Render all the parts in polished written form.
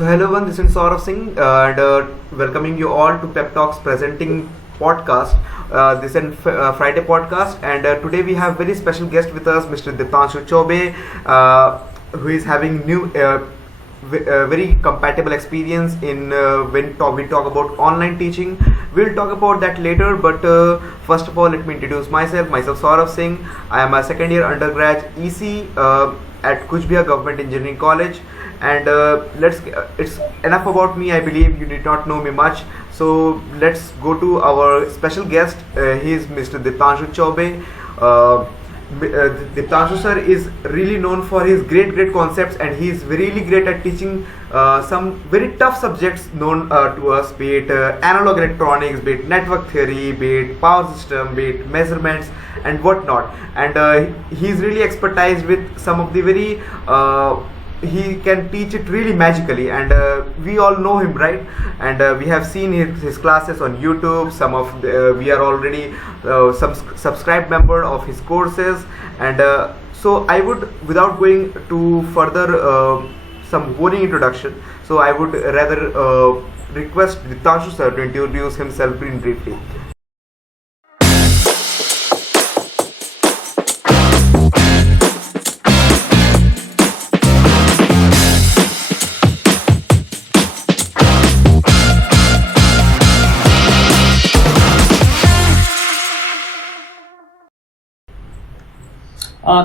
So hello everyone, this is Saurav Singh and welcoming you all to Pep Talks presenting podcast. This is Friday podcast, and today we have very special guest with us, Mr. Diptanshu Chobe, who is having new very compatible experience in we talk about online teaching. We'll talk about that later, but first of all, let me introduce myself. Myself, Saurav Singh. I am a second year undergrad EC at Kuch Bihar Government Engineering College. And it's enough about me. I believe you did not know me much. So let's go to our special guest. He is Mr. Diptanshu Chobe. Diptanshu sir is really known for his great concepts, and he is really great at teaching some very tough subjects known to us, be it analog electronics, be it network theory, be it power system, be it measurements and whatnot. And he is really expertised with some of the very he can teach it really magically, and we all know him, right? And we have seen his classes on YouTube. Some of we are already subscribed member of his courses, and so I would, without going to further some boring introduction, so I would rather request Diptanshu sir to introduce himself briefly.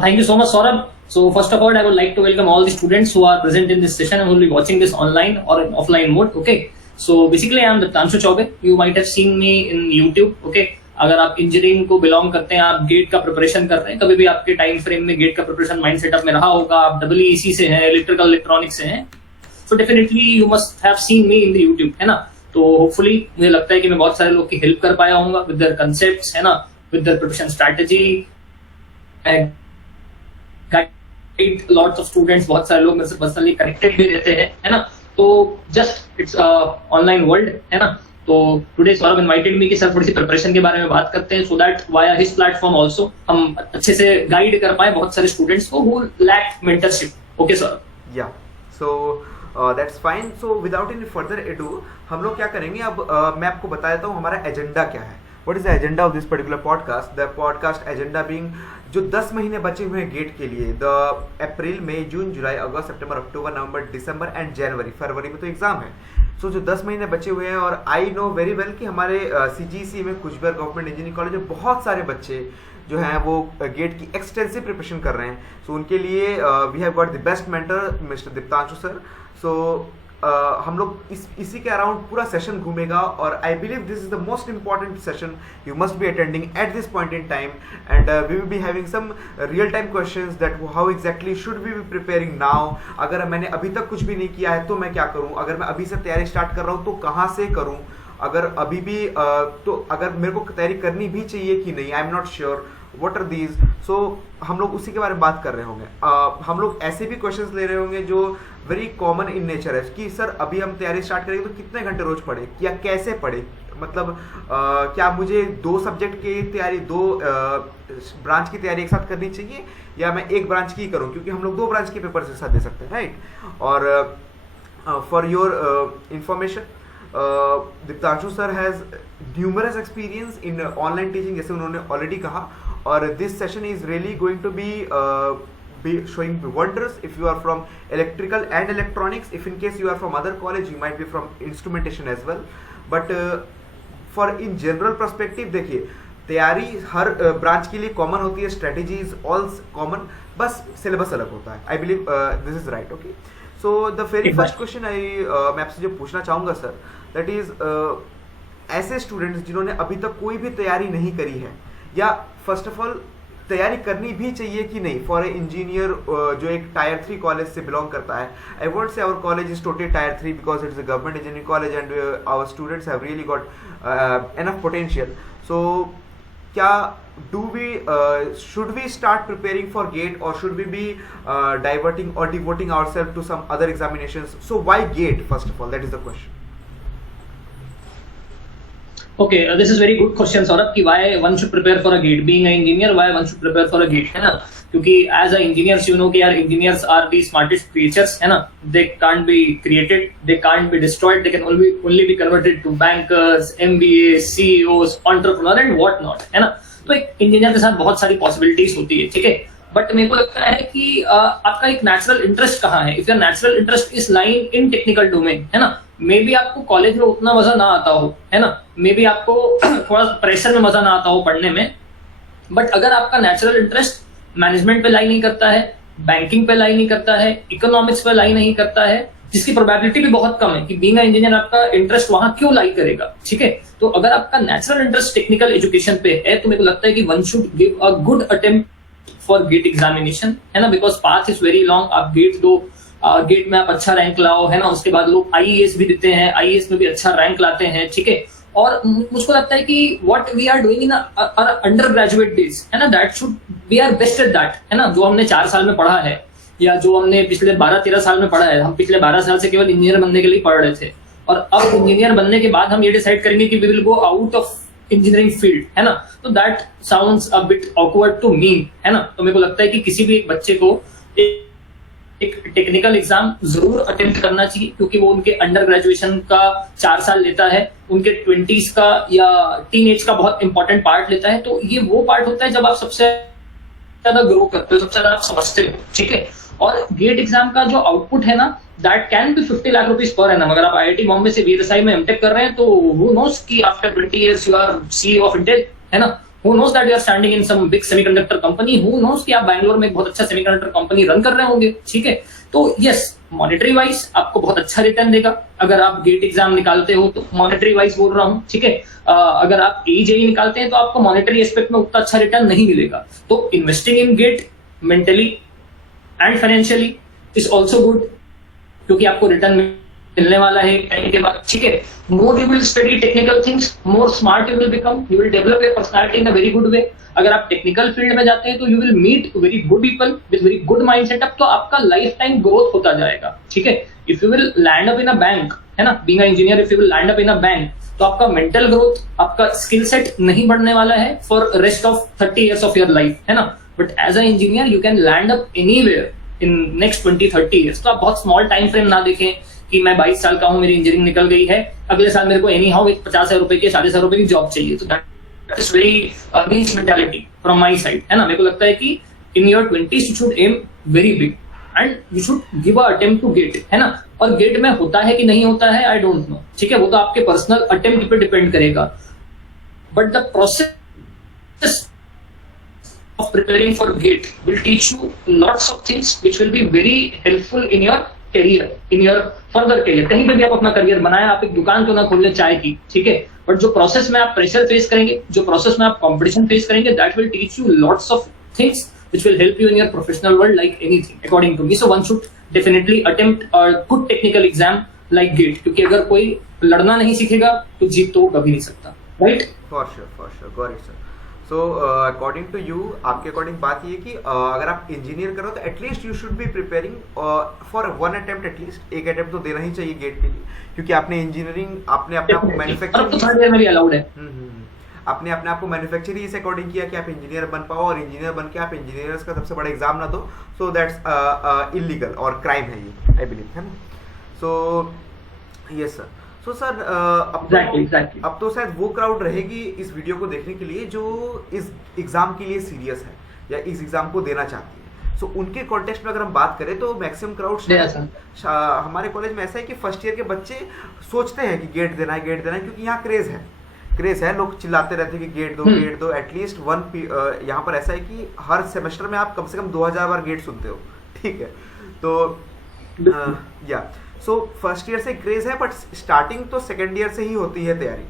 Thank you so much, Saurabh. So first of all, I would like to welcome all the students who are present in this session and who will be watching this online or in offline mode. Okay. So basically, I am Diptanshu Chobe. You might have seen me in YouTube. Okay. अगर आप engineering को belong करते हैं, आप gate का preparation कर रहे हैं, कभी भी आपके टाइम फ्रेम में गेट का प्रिपरेशन माइंड सेटअप में रहा होगा, आप EEC से हैं, इलेक्ट्रिकल इलेक्ट्रॉनिक्स से हैं, so definitely you must have seen me in the YouTube, है ना? तो होपफुली मुझे लगता है कि मैं बहुत सारे लोग की हेल्प कर पाया हूँगा with their concepts, है ना, with their preparation strategy, guide lots of students. बहुत सारे लोग मेरे से पर्सनली कनेक्टेड भी रहते हैं, है ना? तो जस्ट इट्स ऑनलाइन वर्ल्ड, है ना? तो टुडे सौरभ इनवाइटेड मी कि सर थोड़ी सी प्रिपरेशन के बारे में बात करते हैं, so that via his platform also हम अच्छे से गाइड कर पाए बहुत सारे स्टूडेंट्स को who lack mentorship. Okay sir. Yeah so that's fine. So without any further ado हम लोग क्या करेंगे अब, मैं आपको बता देता हूँ हमारा एजेंडा क्या है. What is the agenda of this particular podcast? The podcast agenda being जो 10 महीने बचे हुए हैं गेट के लिए, the April, May, June, July, August, September, October, November, December and जनवरी. फरवरी में तो एग्जाम है. सो जो 10 महीने बचे हुए हैं, और आई नो वेरी वेल कि हमारे CGC में, कुछ बिहार गवर्नमेंट इंजीनियरिंग कॉलेज में बहुत सारे बच्चे जो हैं वो गेट की एक्सटेंसिव प्रिपरेशन कर रहे हैं. सो उनके लिए we have got the best mentor mister Deeptanshu sir. So हम लोग इसी के अराउंड पूरा सेशन घूमेगा, और I believe this is the most important session you must be attending at this point in time. And we will be having some real time questions that how exactly should we be preparing now. अगर मैंने अभी तक कुछ भी नहीं किया है तो मैं क्या करूं, अगर मैं अभी से तैयारी स्टार्ट कर रहा हूं तो कहाँ से करूं, अगर अभी भी तो अगर मेरे को तैयारी करनी भी चाहिए कि नहीं, I am not sure what are these. So हम लोग उसी के बारे में बात कर रहे होंगे. हम लोग ऐसे भी क्वेश्चंस ले रहे होंगे जो वेरी कॉमन इन नेचर है कि सर अभी हम तैयारी स्टार्ट करेंगे तो कितने घंटे रोज पढ़े या कैसे पढ़े, मतलब क्या मुझे 2 सब्जेक्ट की तैयारी, 2 ब्रांच की तैयारी एक साथ करनी चाहिए, या मैं एक ब्रांच की करूं, क्योंकि हम लोग 2 ब्रांच के पेपर एक साथ दे सकते हैं, राइट? और for your information, Deeptanshu sir has numerous experience in online teaching, जैसे उन्होंने ऑलरेडी कहा. और this session is really going to be showing wonders if you are from electrical and electronics. If in case you are from other college, you might be from instrumentation as well. But for in general perspective, देखिए तैयारी हर branch के लिए common होती है, strategy is all common, बस syllabus अलग होता है. आई believe this is right. Okay. So the very first question मैं आपसे जो पूछना चाहूँगा सर, दैट इज ऐसे स्टूडेंट्स जिन्होंने अभी तक कोई भी तैयारी नहीं करी है, या फर्स्ट ऑफ ऑल तैयारी करनी भी चाहिए कि नहीं फॉर ए इंजीनियर जो एक टायर 3 कॉलेज से बिलोंग करता है. I won't say our college is totally tier 3 because it is a government engineering college and our students have really got enough potential. So क्या should we start preparing for GATE, or should we be diverting or devoting ourselves to some other examinations? So why GATE, first of all? That is the question. Okay, this is very good question, Saurabh, कि why one should prepare for a GATE. Being an engineer, why one should prepare for a GATE, है ना? क्योंकि as a engineers you know कि यार engineers are the smartest creatures, है ना, they can't be created, they can't be destroyed, they can only be converted to bankers, MBA, CEOs, entrepreneur and what not, है ना। तो एक engineer के साथ बहुत सारी पॉसिबिलिटीज होती है, ठीक है। बट मेरे को लगता है कि आपका एक नेचुरल इंटरेस्ट कहाँ है। If your natural interest is lying in technical domain, है ना, मे बी आपको कॉलेज में उतना मजा ना आता हो, है ना, मे बी आपको थोड़ा प्रेशर में मजा ना आता हो पढ़ने में, बट अगर आपका नेचुरल इंटरेस्ट मैनेजमेंट पे लाई नहीं करता है, बैंकिंग पे लाई नहीं करता है, इकोनॉमिक्स पे लाई नहीं करता है, जिसकी प्रोबेबिलिटी भी बहुत कम है कि बीइंग अ इंजीनियर आपका इंटरेस्ट वहां क्यों लाई करेगा, ठीक है। तो अगर आपका नेचुरल इंटरेस्ट टेक्निकल एजुकेशन पे है तो मेरे को लगता है कि one should give a good attempt for GATE examination, है ना, because path is very long. आप गेट दो, गेट में आप अच्छा रैंक लाओ, है ना, उसके बाद लोग आईएएस भी देते हैं, आईएएस में भी अच्छा रैंक लाते हैं, ठीक है। और मुझको लगता है कि what we are doing in undergraduate days, है ना, that should we are best at that, है ना, जो हमने 4 साल में पढ़ा है या जो हमने पिछले 12-13 साल में पढ़ा है। हम पिछले 12 साल से केवल इंजीनियर बनने के लिए पढ़ रहे थे, और अब इंजीनियर बनने के बाद हम ये डिसाइड करेंगे कि we will go out of engineering field, है ना। तो that sounds a bit awkward to me, है ना। तो मेरे को लगता है कि किसी भी एक बच्चे को एक टेक्निकल एग्जाम जरूर अटेम्प्ट करना चाहिए, क्योंकि वो उनके अंडर ग्रेजुएशन का 4 साल लेता है, उनके 20s का या टीन एज का बहुत इंपॉर्टेंट पार्ट लेता है। तो ये वो पार्ट होता है जब आप सबसे ज्यादा ग्रो करते हो, सबसे ज्यादा आप समझते हो, ठीक है। और गेट एग्जाम का जो आउटपुट है ना, that can be 50 lakh rupees per annum. अगर आप आईआईटी बॉम्बे से वीएलएसआई में एमटेक कर रहे हैं तो हु नोस कि after 20 years you are CEO of Intel, है ना। Who knows that you are standing in some big semiconductor company? Who knows कि आप बैंगलोर में एक बहुत अच्छा सेमीकंडक्टर कंपनी रन कर रहे होंगे, ठीक है। तो यस, मॉनेटरी वाइज आपको बहुत अच्छा रिटर्न देगा अगर आप गेट एग्जाम निकालते हो, तो मॉनेटरी वाइज बोल रहा हूँ, ठीक है। अगर आप एजेई निकालते हैं तो आपको मॉनेटरी एस्पेक्ट में उतना अच्छा रिटर्न नहीं मिलेगा। तो investing in GATE mentally and financially is also good, क्योंकि आपको रिटर्न मिलने वाला है टाइम के बाद, ठीक है। More you will study technical things, more smart you will become, you will develop your personality in a very good way. अगर आप टेक्निकल फील्ड में जाते हैं तो you will meet very good people with very good mind setup, तो आपका life time growth होता जाएगा, ठीक है। If you will land up in a bank, है ना, being a engineer, if you will land up in a bank, तो आपका मेंटल ग्रोथ, आपका स्किल सेट नहीं बढ़ने वाला है for rest of 30 years of your life, है ना। But as a engineer you can land up anywhere in next 20-30 years. तो आप बहुत स्मॉल टाइम फ्रेम ना देखें कि मैं 22 साल का हूं, मेरी इंजीनियरिंग निकल गई है, अगले साल मेरे को एनी हाउ 50,000 रुपए की 40,000 रुपए की जॉब चाहिए। तो दैट इज वेरी नीच मेंटालिटी फ्रॉम माय साइड, है ना। मेरे को लगता है कि in your 20s you should aim very big and you should give a attempt to GATE, है ना। और गेट में होता है कि नहीं होता है, आई डोंट नो, ठीक है, वो तो आपके पर्सनल अटेम्प्ट पे डिपेंड करेगा। But the process of preparing for GATE will teach you lots of things which will be very helpful in your career, in your further career। कहीं पे भी आप अपना करियर बनाए, आप एक दुकान क्यों ना खोल लें चाय की, ठीक है, बट जो प्रोसेस में आप प्रेशर फेस करेंगे, जो प्रोसेस में आप कंपटीशन फेस करेंगे, that will teach you lots of things which will help you in your professional world like anything according to me। So one should definitely attempt a good technical exam like GATE, क्योंकि अगर कोई लड़ना नहीं सीखेगा तो जीत तो कभी नहीं सकता, right. For sure got it sir. So according to you, आपके अकॉर्डिंग बात ये कि अगर आप इंजीनियर करो तो at least you should be preparing for 1 attempt, at least एक अटेम्प्ट तो देना ही चाहिए गेट के लिए, क्योंकि आपने इंजीनियरिंग, आपने अपने आप को मैन्युफैक्चरिंग, आपने अपने आप को मैन्युफैक्चर इस अकॉर्डिंग किया कि आप इंजीनियर बन पाओ, और इंजीनियर बन के आप इंजीनियर्स का सबसे बड़ा एग्जाम ना दो, सो दैट्स इलीगल और क्राइम है ये, आई बिलीव, है ना। So yes sir. So sir अब तो शायद वो क्राउड रहेगी इस वीडियो को देखने के लिए जो इस एग्जाम के लिए सीरियस है या इस एग्जाम को देना चाहती है। सो उनके कॉन्टेक्स्ट में अगर हम बात करें तो मैक्सिमम क्राउड हमारे कॉलेज में ऐसा है कि फर्स्ट ईयर के बच्चे सोचते हैं कि गेट देना है, क्योंकि यहाँ क्रेज है, लोग चिल्लाते रहते हैं कि गेट दो। एटलीस्ट यहाँ पर ऐसा है कि हर सेमेस्टर में आप कम से कम 2000 बार गेट सुनते हो, ठीक है। तो या सो फर्स्ट ईयर से क्रेज है, बट स्टार्टिंग तो सेकेंड ईयर से ही होती है तैयारी।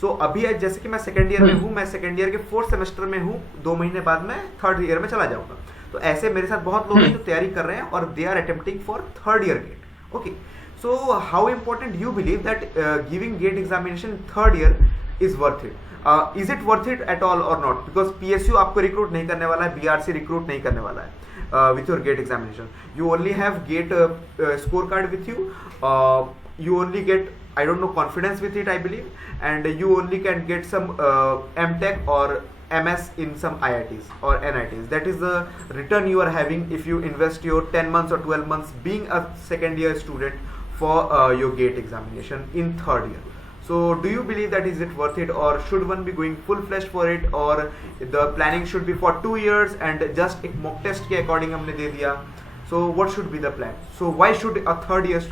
सो अभी जैसे कि मैं सेकेंड ईयर में हूँ, मैं सेकेंड ईयर के 4th सेमेस्टर में हूँ, 2 महीने बाद मैं 3rd ईयर में चला जाऊंगा। तो ऐसे मेरे साथ बहुत लोग हैं जो तैयारी कर रहे हैं और they are attempting for 3rd year GATE. Okay, so how important you believe that giving GATE examination 3rd year is worth it? Is it worth it at all और नॉट? बिकॉज PSU आपको रिक्रूट नहीं करने वाला है, BRC recruit नहीं करने वाला है with your GATE examination. You only have GATE scorecard with you. You only get, I don't know, confidence with it, I believe, and you only can get some MTech or MS in some IITs or NITs. That is the return you are having if you invest your 10 months or 12 months being a second year student for your GATE examination in third year. So do you believe that is it worth it, or should one be going full fledged for it, or the planning should be for 2 years and just एक mock test के according हमने दे दिया? So what should be the plan? So why should a third year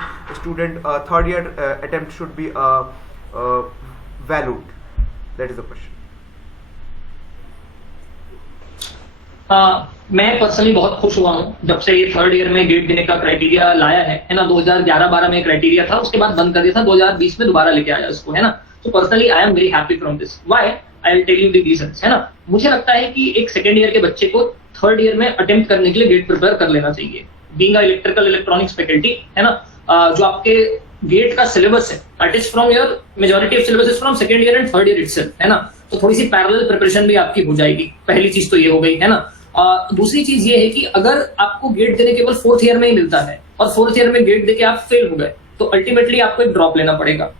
student, third year attempt should be valued? That is the question. मैं personally बहुत खुश हुआ हूँ जब से ये थर्ड ईयर में गेट देने का क्राइटेरिया लाया है ना। 2011-12 में क्राइटेरिया था, उसके बाद बंद कर दिया था, 2020 में दोबारा लेके आया उसको, है ना। तो personally I am very happy from this. Why? I will tell you the reasons, है ना। मुझे लगता है कि एक सेकंड ईयर के बच्चे को थर्ड ईयर में अटेम्प्ट करने के लिए गेट प्रिपेयर कर लेना चाहिए। Being a electrical electronics faculty, है ना, जो आपके गेट का सिलेबस है that is from your majority of syllabus is from second year and third year itself, है ना। तो थोड़ी सी पैरेलल प्रिपरेशन भी आपकी हो जाएगी। पहली चीज तो ये हो गई, है ना। दूसरी चीज ये है कि अगर आपको गेट देने केवल फोर्थ ईयर में ही मिलता है और फोर्थ ईयर में गेट देके आप फेल हो गए तो अल्टीमेटली आपको एक ड्रॉप लेना पड़ेगा,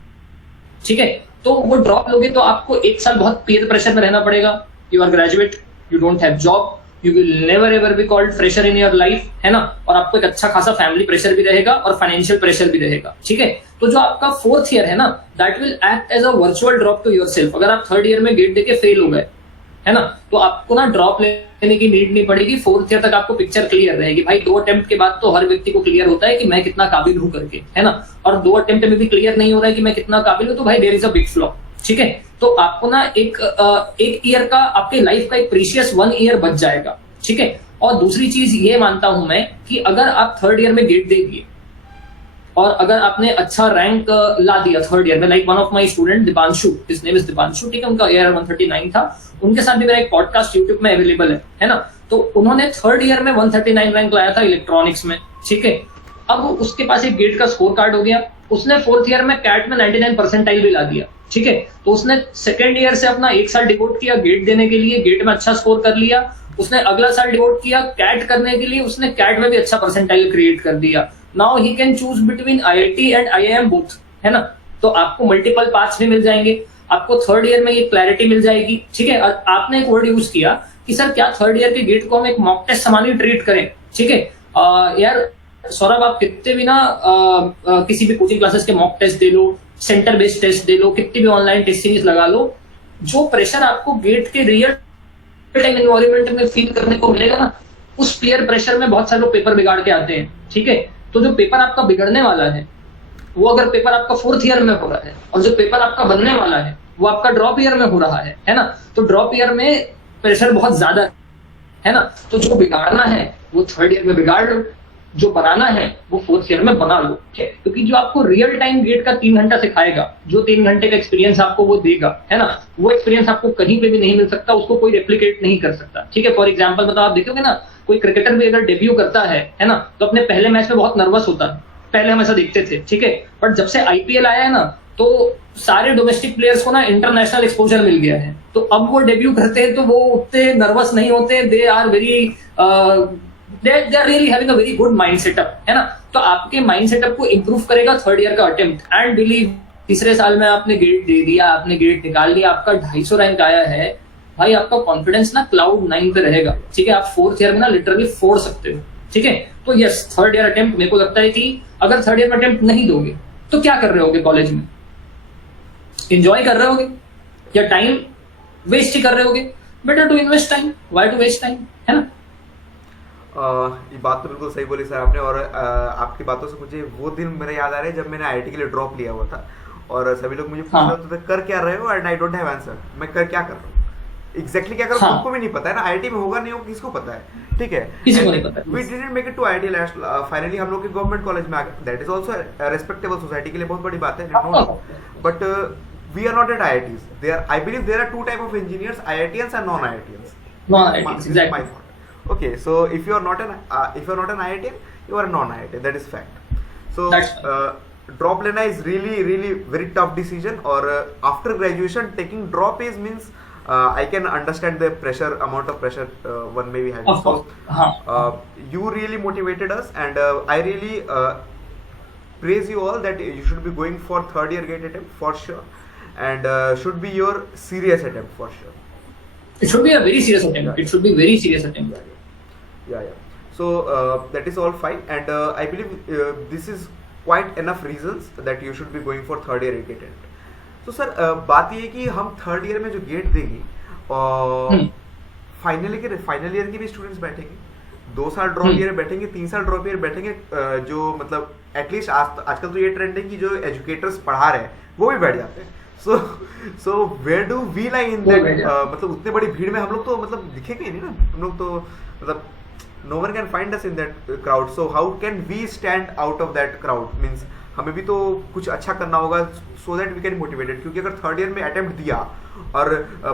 ठीक है। तो वो ड्रॉप लोगे तो आपको एक साल बहुत पीयर प्रेशर में रहना पड़ेगा। You are graduate, you don't have job, you will never ever be called fresher in your life, है ना। और आपको एक अच्छा खासा फैमिली प्रेशर भी रहेगा और फाइनेंशियल प्रेशर भी रहेगा, ठीक है। तो जो आपका फोर्थ ईयर है ना, that will act as a virtual drop to yourself. अगर आप थर्ड ईयर में गेट देके फेल हो गए, है ना, तो आपको ना ड्रॉप लेने की नीड नहीं पड़ेगी। फोर्थ ईयर तक आपको पिक्चर क्लियर रहेगी। भाई 2 अटेम्प्ट के बाद तो हर व्यक्ति को क्लियर होता है कि मैं कितना काबिल हूं करके, है ना। और 2 अटेम्प्ट में भी क्लियर नहीं हो रहा है कि मैं कितना काबिल हूं, तो भाई there is a big flaw, ठीक है। तो आपको ना एक ईयर का, आपके लाइफ का एक प्रीशियस 1 ईयर बच जाएगा, ठीक है। और दूसरी चीज ये मानता हूं मैं कि अगर आप थर्ड ईयर में गेट दे दिए और अगर आपने अच्छा रैंक ला दिया थर्ड ईयर में, like one of my student Deepanshu, his name is Deepanshu, ठीक है, उनका AR 139 था। उनके साथ भी मेरा एक पॉडकास्ट यूट्यूब में अवेलेबल है ना। तो उन्होंने थर्ड ईयर में 139 रैंक लाया था इलेक्ट्रॉनिक्स में, ठीक है। अब उसके पास एक गेट का स्कोर कार्ड हो गया। उसने फोर्थ ईयर में कैट में 99 परसेंटाइल भी ला दिया, ठीक है। तो उसने सेकेंड ईयर से अपना 1 साल डिवोट किया गेट देने के लिए, गेट में अच्छा स्कोर कर लिया। उसने अगला साल डिवोट किया कैट करने के लिए, उसने कैट में भी अच्छा परसेंटाइल क्रिएट कर दिया। Now he can choose between IIT and IIM both, है ना। तो आपको मल्टीपल पाथ्स भी मिल जाएंगे, आपको थर्ड ईयर में ये क्लैरिटी मिल जाएगी, ठीक है। और आपने एक वर्ड यूज किया कि सर क्या थर्ड ईयर के गेट को हम एक मॉक टेस्ट समान ही ट्रीट करें, ठीक है। यार सौरभ, आप कितने भी ना किसी भी कोचिंग क्लासेस के मॉक टेस्ट दे लो, सेंटर बेस्ड टेस्ट दे लो, कितनी भी ऑनलाइन टेस्ट सीरीज लगा लो, जो प्रेशर आपको गेट के रियल टाइम एनवायरनमेंट में फील करने को मिलेगा ना, उस पीयर प्रेशर में बहुत सारे लोग पेपर बिगाड़ के आते हैं, ठीक है। तो जो पेपर आपका बिगड़ने वाला है वो अगर पेपर आपका फोर्थ ईयर में हो रहा है और जो पेपर आपका बनने वाला है वो आपका ड्रॉप ईयर में हो रहा है ना। तो ड्रॉप ईयर में प्रेशर बहुत ज्यादा है ना। तो जो बिगाड़ना है वो थर्ड ईयर में बिगाड़ लो, जो बनाना है वो फोर्थ ईयर में बना लो, ठीक है। क्योंकि जो आपको रियल टाइम गेट का 3 घंटा सिखाएगा, जो 3 घंटे का एक्सपीरियंस आपको वो देगा, है ना, वो एक्सपीरियंस आपको कहीं पे भी नहीं मिल सकता, उसको कोई रेप्लिकेट नहीं कर सकता, ठीक है। फॉर एग्जाम्पल बताओ, आप देखोगे ना कोई क्रिकेटर भी अगर डेब्यू करता है ना, तो अपने पहले मैच में बहुत नर्वस होता है। पहले हम ऐसा देखते थे, ठीक है। बट जब से IPL आया है ना, तो सारे डोमेस्टिक प्लेयर्स को ना इंटरनेशनल एक्सपोजर मिल गया है। तो अब वो डेब्यू करते हैं तो वो उतने नर्वस नहीं होते। They are very they are really having a very good mind setup, है ना। तो आपके माइंड सेटअप को इंप्रूव करेगा थर्ड ईयर का अटेम्प्ट। एंड बिलीव, तीसरे साल में आपने गेट दे दिया, आपने गेट निकाल लिया, आपका 250 रैंक आया है, भाई आपका कॉन्फिडेंस ना क्लाउड 9 पे रहेगा, ठीक है। आप फोर्थ ईयर में ना लिटरली फोड़ सकते हो, ठीक है। तो यस, थर्ड ईयर अटेम्प्ट, मेरे को लगता है कि अगर थर्ड ईयर में अटेम्प्ट नहीं दोगे तो क्या कर रहे होगे कॉलेज में? एंजॉय कर रहे होगे या टाइम वेस्ट ही कर रहे होगे? Better to invest time, why to waste time, है ना। ये बात तो बिल्कुल सही बोली सर आपने। और आपकी बातों से मुझे वो दिन मेरा याद आ रहा है जब मैंने IIT के लिए ड्रॉप लिया हुआ था और सभी लोग मुझे पूछ रहे होते थे कर क्या रहे हो, and I don't have answer. मैं कर क्या कर रहा हूँ एग्जैक्टली क्या करूँ उनको भी नहीं पता है ना। IIT में होगा नहीं होगा किसको पता है, ठीक है। We didn't make it to IIT last, finally हम लोग के गवर्नमेंट कॉलेज में आ गए। That is also respectable, society के लिए बहुत बड़ी बात है। But we are not at IITs. I believe there are 2 type of engineers, IITians and non-IITians. Non-IITians, exactly. Okay, so if you are not an IITian, you are a non-IITian. That is fact. So drop lena is really very tough decision. Or after graduation, taking drop means I can understand the amount of pressure one may be having. So you really motivated us, and I really praise you all that you should be going for third year GATE attempt for sure, and should be your serious attempt for sure. It should be a very serious attempt. It should be very serious attempt. Yeah. So that is all fine, and I believe this is quite enough reasons that you should be going for third year GATE attempt. तो sir बात ये है कि हम third year में जो gate देंगे final year के भी स्टूडेंट्स बैठेंगे, 2 साल ड्रॉप ईयर बैठेंगे, 3 साल ड्रॉप ईयर बैठेंगे, जो मतलब एटलीस्ट आजकल तो ये ट्रेंड है कि जो एजुकेटर्स पढ़ा रहे हैं वो भी बैठ जाते हैं. So where do we lie in that, मतलब उतनी बड़ी भीड़ में हम लोग तो मतलब दिखेंगे नहीं ना, हम लोग तो मतलब no one can find us in that crowd. So how can we stand out of that crowd? Means हमें भी तो कुछ अच्छा करना होगा so that we can motivated. क्योंकि अगर थर्ड ईयर में अटेम्प्ट दिया और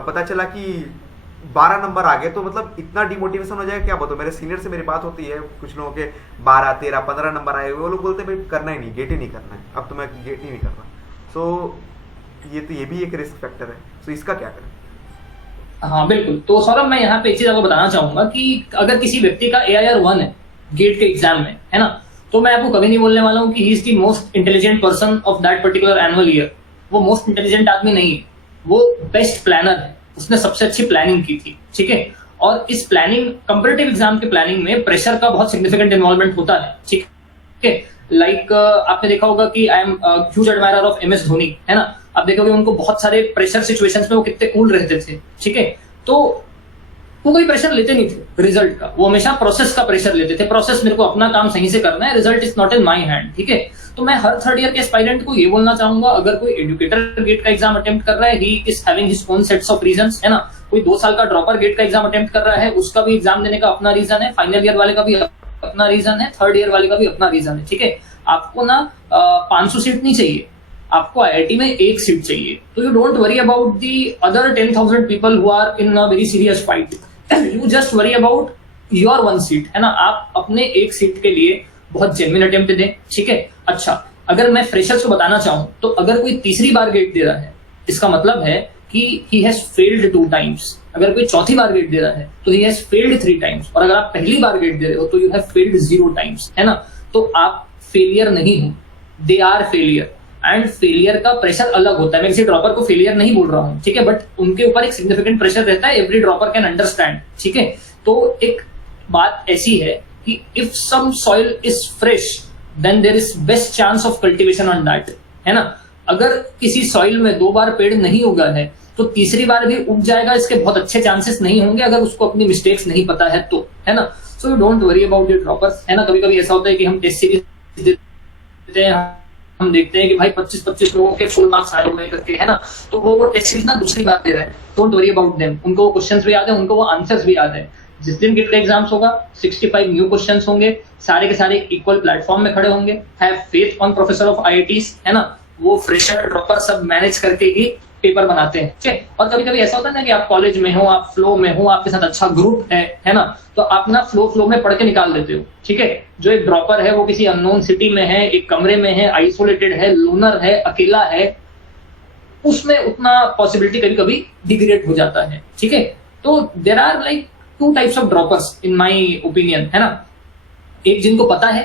पता चला कि 12 नंबर आ गए तो मतलब इतना डिमोटिवेशन हो जाएगा. क्या बताओ, मेरे सीनियर से मेरी बात होती है, कुछ लोगों के 12, 13, 15 नंबर आए हुए, वो लोग बोलते हैं भाई करना ही नहीं, गेट ही नहीं करना है, अब तो मैं गेट ही नहीं कर रहा. सो ये भी एक रिस्क फैक्टर है. सो इसका क्या करें? हाँ बिल्कुल. तो सौरभ, मैं यहाँ पे एक चीज आपको बताना चाहूंगा कि अगर किसी व्यक्ति का AIR 1 है गेट के एग्जाम में, है ना, तो मैं आपको कभी नहीं बोलने वाला हूँ कि he is the most intelligent person of that particular annual year. वो मोस्ट इंटेलिजेंट आदमी नहीं है, वो बेस्ट प्लानर है, उसने सबसे अच्छी प्लानिंग की थी. ठीक है. और इस प्लानिंग, कंपैरेटिव एग्जाम के प्लानिंग में प्रेशर का बहुत सिग्निफिकेंट इन्वॉल्वमेंट होता है. ठीक है. लाइक आपने देखा होगा कि I am huge admirer of MS Dhoni, है ना. आप देखोगे उनको बहुत सारे प्रेशर सिचुएशंस में वो कितने कूल रहते थे. ठीक है. तो वो कोई प्रेशर लेते नहीं थे रिजल्ट का, वो हमेशा प्रोसेस का प्रेशर लेते थे. प्रोसेस, मेरे को अपना काम सही से करना है, result is not in my hand. ठीक है. तो मैं हर थर्ड ईयर के एस्पायरेंट को ये बोलना चाहूंगा, अगर कोई एजुकेटर गेट का एग्जाम अटेम्प्ट कर रहा है, he is having his own sets of reasons, है ना. कोई 2 साल का ड्रॉपर गेट का एग्जाम अटेम्प्ट कर रहा है, उसका भी एग्जाम देने का अपना रीजन है, फाइनल ईयर वाले का भी अपना रीजन है, थर्ड ईयर वाले का भी अपना रीजन है. ठीक है. आपको ना 500 सीट नहीं चाहिए, आपको IIT में 1 सीट चाहिए. तो you don't worry about the other 10,000 people who are in a very serious fight. You just worry about your 1 seat, है ना. आप अपने 1 सीट के लिए बहुत जेन्युइन अटेम्प्ट दें. ठीक है. अच्छा, अगर मैं फ्रेशर्स को बताना चाहूं तो अगर कोई तीसरी बार गेट दे रहा है, इसका मतलब है कि ही हैज फेल्ड 2 टाइम्स. अगर कोई चौथी बार गेट दे रहा है तो ही हैज फेल्ड 3 टाइम्स. और अगर आप पहली बार गेट दे रहे हो तो यू हैव फेल्ड 0 टाइम्स, है ना. तो आप फेलियर नहीं हो, they are failure. And failure का प्रेशर अलग होता है. मैं किसी ड्रॉपर को फेलियर नहीं बोल रहा हूँ. ठीक है. बट उनके ऊपर एक सिग्निफिकेंट प्रेशर रहता है, एवरी ड्रॉपर कैन अंडरस्टैंड. ठीक है. तो एक बात ऐसी है कि if some soil is fresh then there is best chance of cultivation on that, है ना. अगर किसी सॉइल में 2 बार पेड़ नहीं उगा है तो तीसरी बार भी उग जाएगा, इसके बहुत अच्छे चांसेस नहीं होंगे अगर उसको अपनी मिस्टेक्स नहीं पता है तो, है ना. So you don't worry about your droppers, है ना. कभी कभी ऐसा होता है कि हम टेस्ट सीरीज देते हैं, हम देखते हैं कि भाई 25-25 लोगों के फुल मार्क्स आए हुए करके, है ना. तो वो टेस्ट सीरीज ना दूसरी बार दे रहे हैं. Don't worry about them. उनको वो क्वेश्चंस भी याद है, उनको वो आंसर्स भी याद है. जिस दिन गेट का एग्जाम्स होगा 65 न्यू क्वेश्चंस होंगे, सारे के सारे इक्वल प्लेटफॉर्म में खड़े होंगे. Have faith on professor of IITs, है ना. वो फ्रेशर ड्रॉपर सब मैनेज करके ही पेपर बनाते हैं. ठीक है. और कभी कभी ऐसा होता है ना कि आप कॉलेज में हो, आप फ्लो में हो, आपके साथ अच्छा ग्रुप है ना, तो आप ना फ्लो में पढ़ के निकाल देते हो. ठीक है. जो एक ड्रॉपर है वो किसी अननोन सिटी में है, एक कमरे में है, आइसोलेटेड है, लोनर है, अकेला है, उसमें उतना पॉसिबिलिटी कभी कभी डिग्रेड हो जाता है. ठीक है. तो there are like 2 types of droppers in my opinion, है ना. एक जिनको पता है